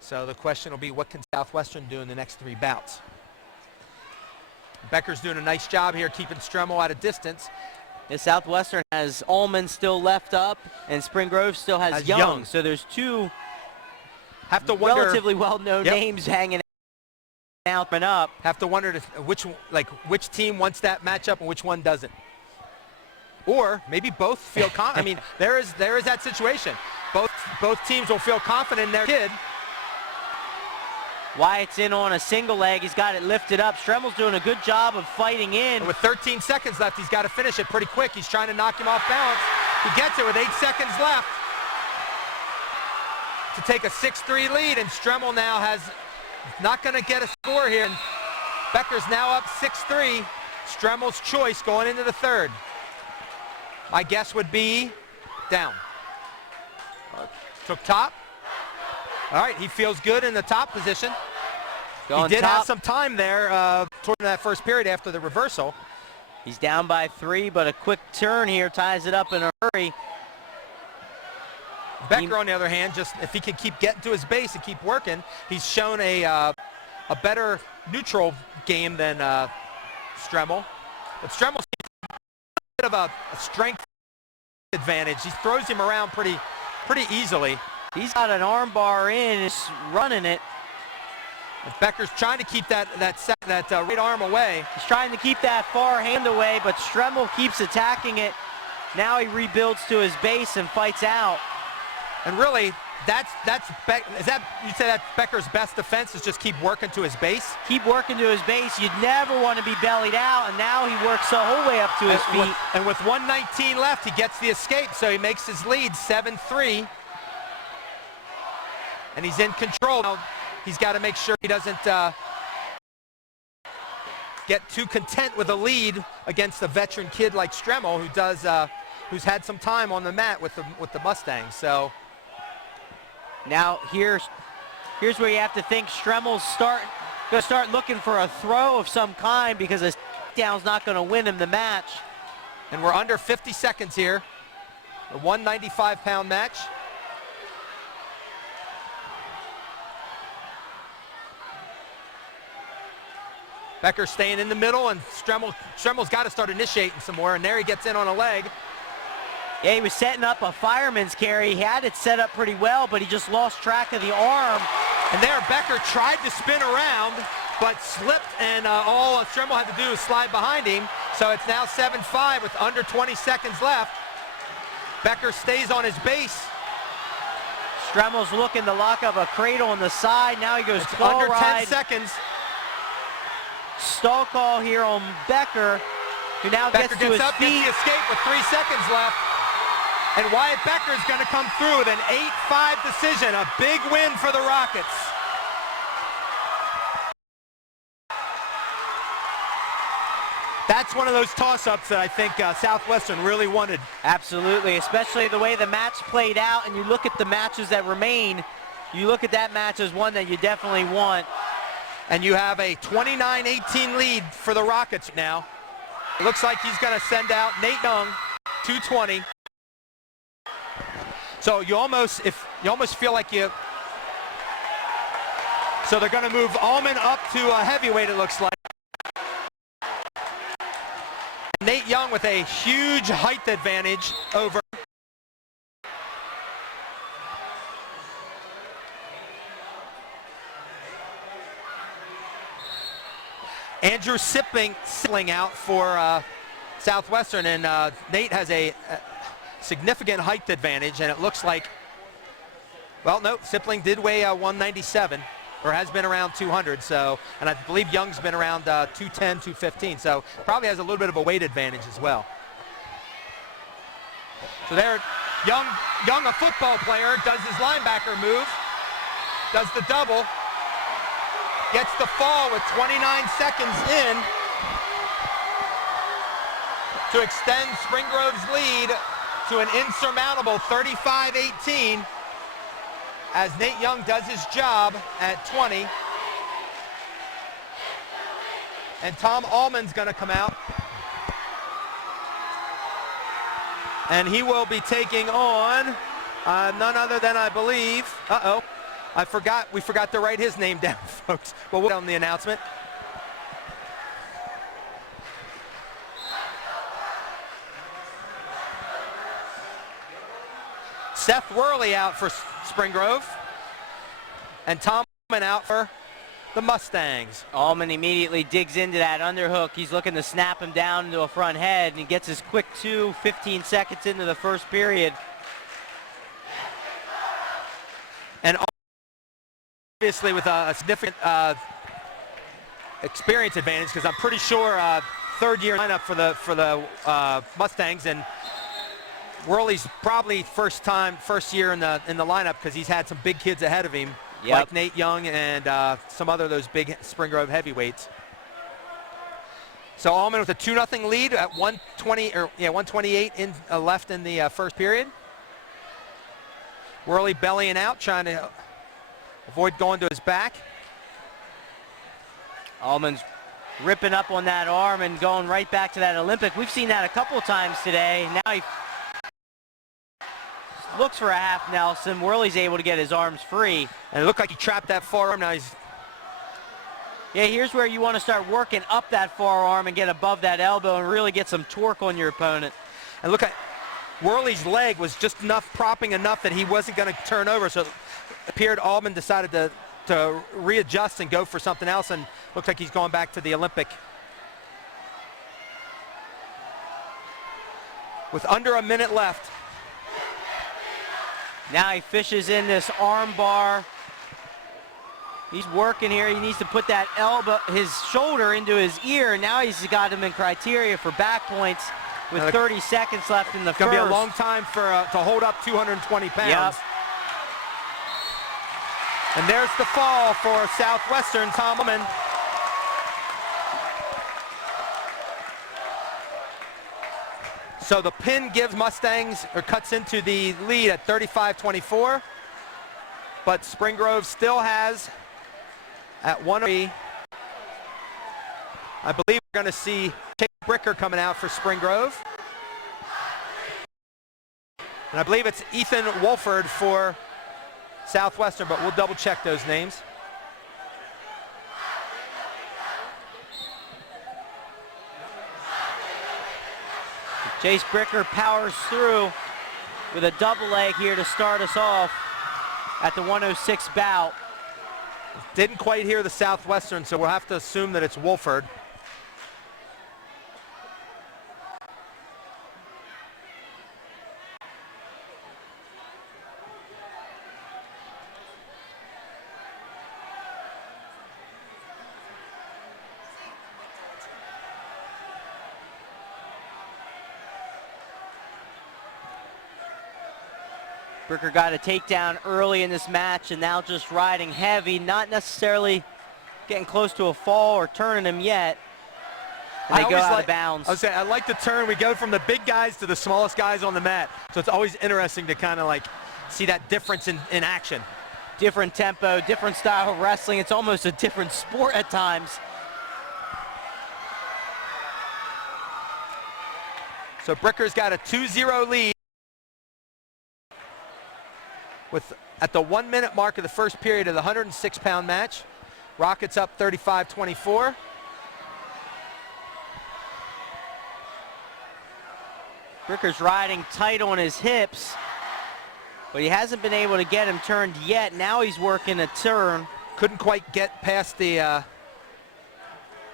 So the question will be, what can Southwestern do in the next 3 bouts? Becker's doing a nice job here keeping Stremmel at a distance. The Southwestern has Allman still left up, and Spring Grove still has Young. So there's 2 relatively well-known names hanging out and up. Have to wonder which team wants that matchup and which one doesn't. Or maybe both feel confident. I mean, there is that situation. Both teams will feel confident in their kid. Wyatt's in on a single leg. He's got it lifted up. Stremmel's doing a good job of fighting in. And with 13 seconds left, he's got to finish it pretty quick. He's trying to knock him off balance. He gets it with 8 seconds left to take a 6-3 lead, and Stremmel now has not going to get a score here. And Becker's now up 6-3. Stremmel's choice going into the third. My guess would be down. Took top. All right, he feels good in the top position. He did have some time there toward that first period after the reversal. He's down by 3, but a quick turn here ties it up in a hurry. Becker, on the other hand, just if he can keep getting to his base and keep working, he's shown a better neutral game than Stremmel. But Stremmel's a bit of a strength advantage. He throws him around pretty easily. He's got an arm bar in, is running it. And Becker's trying to keep that right arm away. He's trying to keep that far hand away, but Stremmel keeps attacking it. Now he rebuilds to his base and fights out. And really, is that you say that's Becker's best defense is just keep working to his base? Keep working to his base. You'd never want to be bellied out, and now he works the whole way up to his feet. And with 1:19 left, he gets the escape, so he makes his lead 7-3. And he's in control. Now, he's got to make sure he doesn't get too content with a lead against a veteran kid like Stremmel, who's had some time on the mat with the Mustangs. So now here's where you have to think Stremmel's going to start looking for a throw of some kind, because a down's not going to win him the match. And we're under 50 seconds here. A 195-pound match. Becker staying in the middle, and Stremmel's got to start initiating some more, and there he gets in on a leg. Yeah, he was setting up a fireman's carry. He had it set up pretty well, but he just lost track of the arm. And there, Becker tried to spin around, but slipped, and all Stremmel had to do was slide behind him. So it's now 7-5 with under 20 seconds left. Becker stays on his base. Stremmel's looking to lock up a cradle on the side. Now he goes It's under 10 ride. seconds. Stall call here on Becker, who now Becker gets to his up, feet. gets the escape with 3 seconds left. And Wyatt Becker is going to come through with an 8-5 decision, a big win for the Rockets. That's one of those toss-ups that I think Southwestern really wanted. Absolutely, especially the way the match played out, and you look at the matches that remain, you look at that match as one that you definitely want. And you have a 29-18 lead for the Rockets now. It looks like he's going to send out Nate Young, 220. So you almost feel like you. So they're going to move Allman up to a heavyweight, it looks like. Nate Young with a huge height advantage over. Andrew Sipling out for Southwestern, and Nate has a significant height advantage, and it looks like, well, no, Sipling did weigh 197, or has been around 200, so, and I believe Young's been around 210, 215, so probably has a little bit of a weight advantage as well. So there, Young, a football player, does his linebacker move, does the double, gets the fall with 29 seconds in to extend Spring Grove's lead to an insurmountable 35-18 as Nate Young does his job at 20. And Tom Allman's going to come out. And he will be taking on none other than, I believe, we forgot to write his name down, folks. Well, we'll on the announcement. Seth Worley out for Spring Grove. And Tom Allman out for the Mustangs. Allman immediately digs into that underhook. He's looking to snap him down into a front head, and he gets his quick 15 seconds into the first period. And obviously with a significant experience advantage, because I'm pretty sure third-year lineup for the Mustangs, and Worley's probably first year in the lineup, because he's had some big kids ahead of him, like Nate Young and some other of those big Spring Grove heavyweights. So Allman with a 2-0 lead at 128 left in the first period. Worley bellying out, trying to avoid going to his back. Allman's ripping up on that arm and going right back to that Olympic. We've seen that a couple of times today. Now he looks for a half Nelson. Worley's able to get his arms free. And it looked like he trapped that forearm. Now he's... Yeah, here's where you want to start working up that forearm and get above that elbow and really get some torque on your opponent. And look at Worley's leg was just propping enough that he wasn't going to turn over. So it appeared Allman decided to readjust and go for something else, and looks like he's going back to the Olympic. With under a minute left. Now he fishes in this arm bar. He's working here. He needs to put that elbow, his shoulder into his ear. Now he's got him in criteria for back points with 30 seconds left in the first. It's going to be a long time for to hold up 220 pounds. Yep. And there's the fall for Southwestern, Tom Ullman. So the pin gives Mustangs, or cuts into the lead at 35-24. But Spring Grove still has at 1-3. I believe we're going to see Chase Bricker coming out for Spring Grove. And I believe it's Ethan Wolford for Southwestern, but we'll double check those names. Chase Bricker powers through with a double leg here to start us off at the 106 bout. Didn't quite hear the Southwestern, so we'll have to assume that it's Wolford. Bricker got a takedown early in this match and now just riding heavy, not necessarily getting close to a fall or turning him yet. And they go out of bounds. I like the turn. We go from the big guys to the smallest guys on the mat. So it's always interesting to kind of like see that difference in action. Different tempo, different style of wrestling. It's almost a different sport at times. So Bricker's got a 2-0 lead. At the 1 minute mark of the first period of the 106-pound match. Rockets up 35-24. Bricker's riding tight on his hips, but he hasn't been able to get him turned yet. Now he's working a turn. Couldn't quite get past the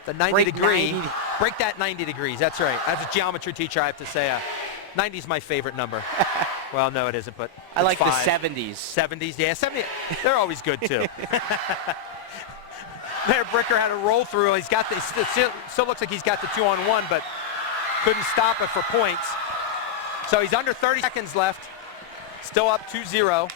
90 degree. Break that 90 degrees, that's right. As a geometry teacher, I have to say 90 is my favorite number. Well, no, it isn't, but I like 5. the 70s. 70s, yeah, 70. They're always good too. There, Bricker had a roll through. He's got the, still looks like he's got the 2-on-1, but couldn't stop it for points. So he's under 30 seconds left. Still up 2-0.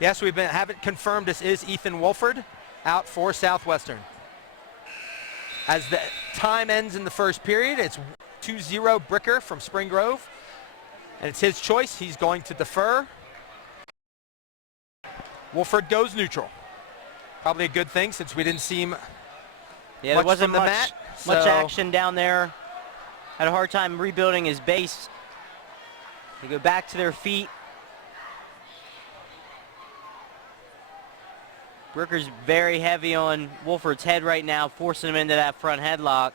Yes, haven't confirmed this is Ethan Wolford out for Southwestern. As the time ends in the first period, it's 2-0 Bricker from Spring Grove. And it's his choice. He's going to defer. Wolford goes neutral. Probably a good thing since we didn't see him there wasn't much action down there. Had a hard time rebuilding his base. They go back to their feet. Bricker's very heavy on Wolford's head right now, forcing him into that front headlock.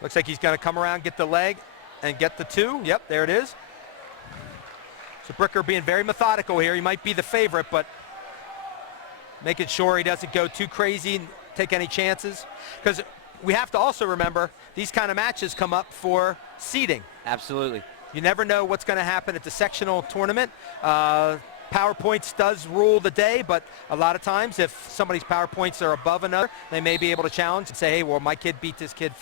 Looks like he's going to come around, get the leg, and get the 2. Yep, there it is. So Bricker being very methodical here. He might be the favorite, but making sure he doesn't go too crazy and take any chances. Because we have to also remember, these kind of matches come up for seeding. Absolutely. You never know what's going to happen at the sectional tournament. PowerPoints does rule the day, but a lot of times if somebody's PowerPoints are above another, they may be able to challenge and say, hey, well, my kid beat this kid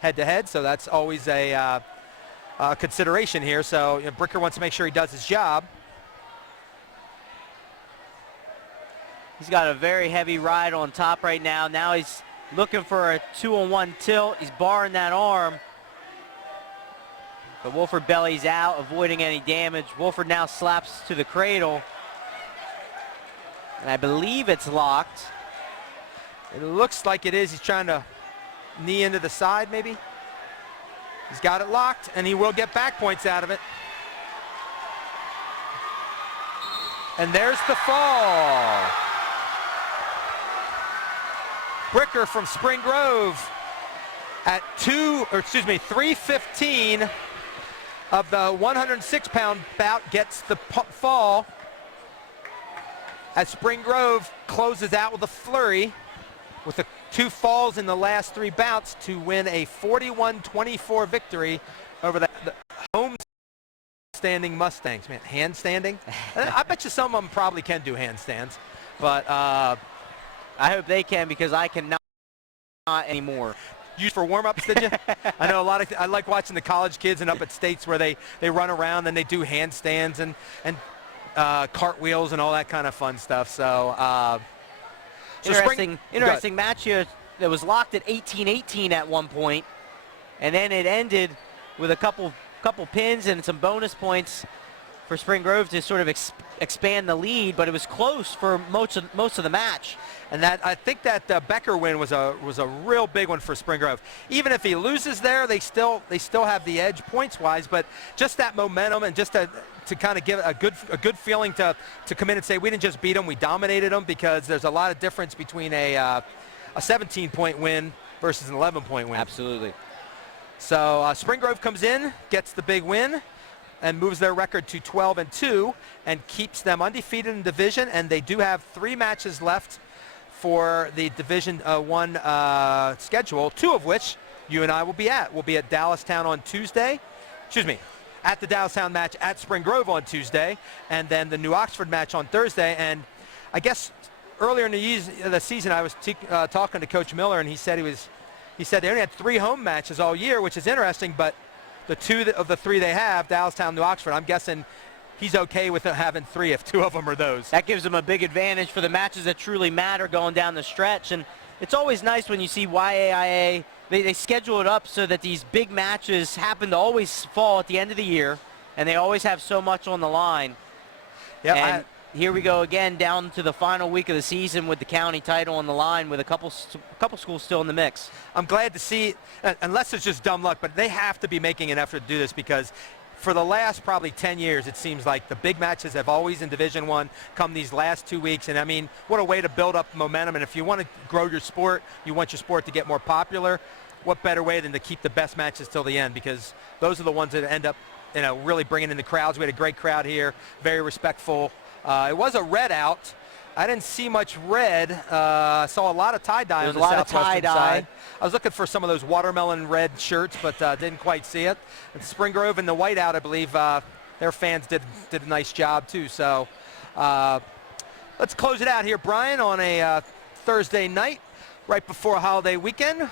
head-to-head, so that's always a consideration here. So Bricker wants to make sure he does his job. He's got a very heavy ride on top right now. Now he's looking for a 2-on-1 tilt. He's barring that arm. But Wolford bellies out, avoiding any damage. Wolford now slaps to the cradle. And I believe it's locked. It looks like it is. He's trying to knee into the side, maybe. He's got it locked, and he will get back points out of it. And there's the fall. Bricker from Spring Grove at 3:15 of the 106-pound bout gets the fall. as Spring Grove closes out with a flurry with the 2 falls in the last 3 bouts to win a 41-24 victory over the home standing Mustangs. Man, handstanding? I bet you some of them probably can do handstands, but I hope they can, because I cannot anymore. Used for warm-ups, did you? I know I like watching the college kids and up at States where they run around and they do handstands and cartwheels and all that kind of fun stuff. So, interesting match here that was locked at 18-18 at one point, and then it ended with a couple pins and some bonus points for Spring Grove to sort of expand the lead, but it was close for most of the match. And that, I think that Becker win was a real big one for Spring Grove. Even if he loses there, they still have the edge points-wise, but just that momentum and just to kind of give a good feeling to come in and say we didn't just beat them, we dominated them, because there's a lot of difference between a 17-point win versus an 11-point win. Absolutely. So Spring Grove comes in, gets the big win, and moves their record to 12-2 and keeps them undefeated in division. And they do have 3 matches left for the Division 1 schedule, 2 of which you and I will be at. We'll be at Dallastown on Tuesday. Excuse me, at the Dallastown match at Spring Grove on Tuesday, and then the New Oxford match on Thursday. And I guess earlier in the season, I was talking to Coach Miller, and he said they only had 3 home matches all year, which is interesting, but the 2 of the 3 they have, Dallastown, New Oxford, I'm guessing he's okay with having 3 if 2 of them are those. That gives them a big advantage for the matches that truly matter going down the stretch. And it's always nice when you see YAIA, they schedule it up so that these big matches happen to always fall at the end of the year, and they always have so much on the line. Yeah. Here we go again, down to the final week of the season with the county title on the line, with a couple schools still in the mix. I'm glad to see, unless it's just dumb luck, but they have to be making an effort to do this, because for the last probably 10 years, it seems like the big matches have always in Division I come these last 2 weeks. And I mean, what a way to build up momentum. And if you want to grow your sport, you want your sport to get more popular, what better way than to keep the best matches till the end, because those are the ones that end up, really bringing in the crowds. We had a great crowd here, very respectful. It was a red out. I didn't see much red. I saw a lot of tie-dye on the southwestern side. I was looking for some of those watermelon red shirts, but didn't quite see it. And Spring Grove in the whiteout, I believe their fans did a nice job too. So let's close it out here, Brian, on a Thursday night right before a holiday weekend.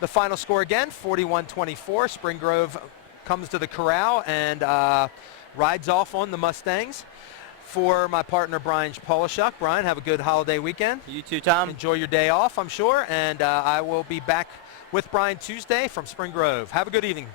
The final score again, 41-24. Spring Grove comes to the corral and rides off on the Mustangs. For my partner, Brian Polishuk. Brian, have a good holiday weekend. You too, Tom. Enjoy your day off, I'm sure. And I will be back with Brian Tuesday from Spring Grove. Have a good evening.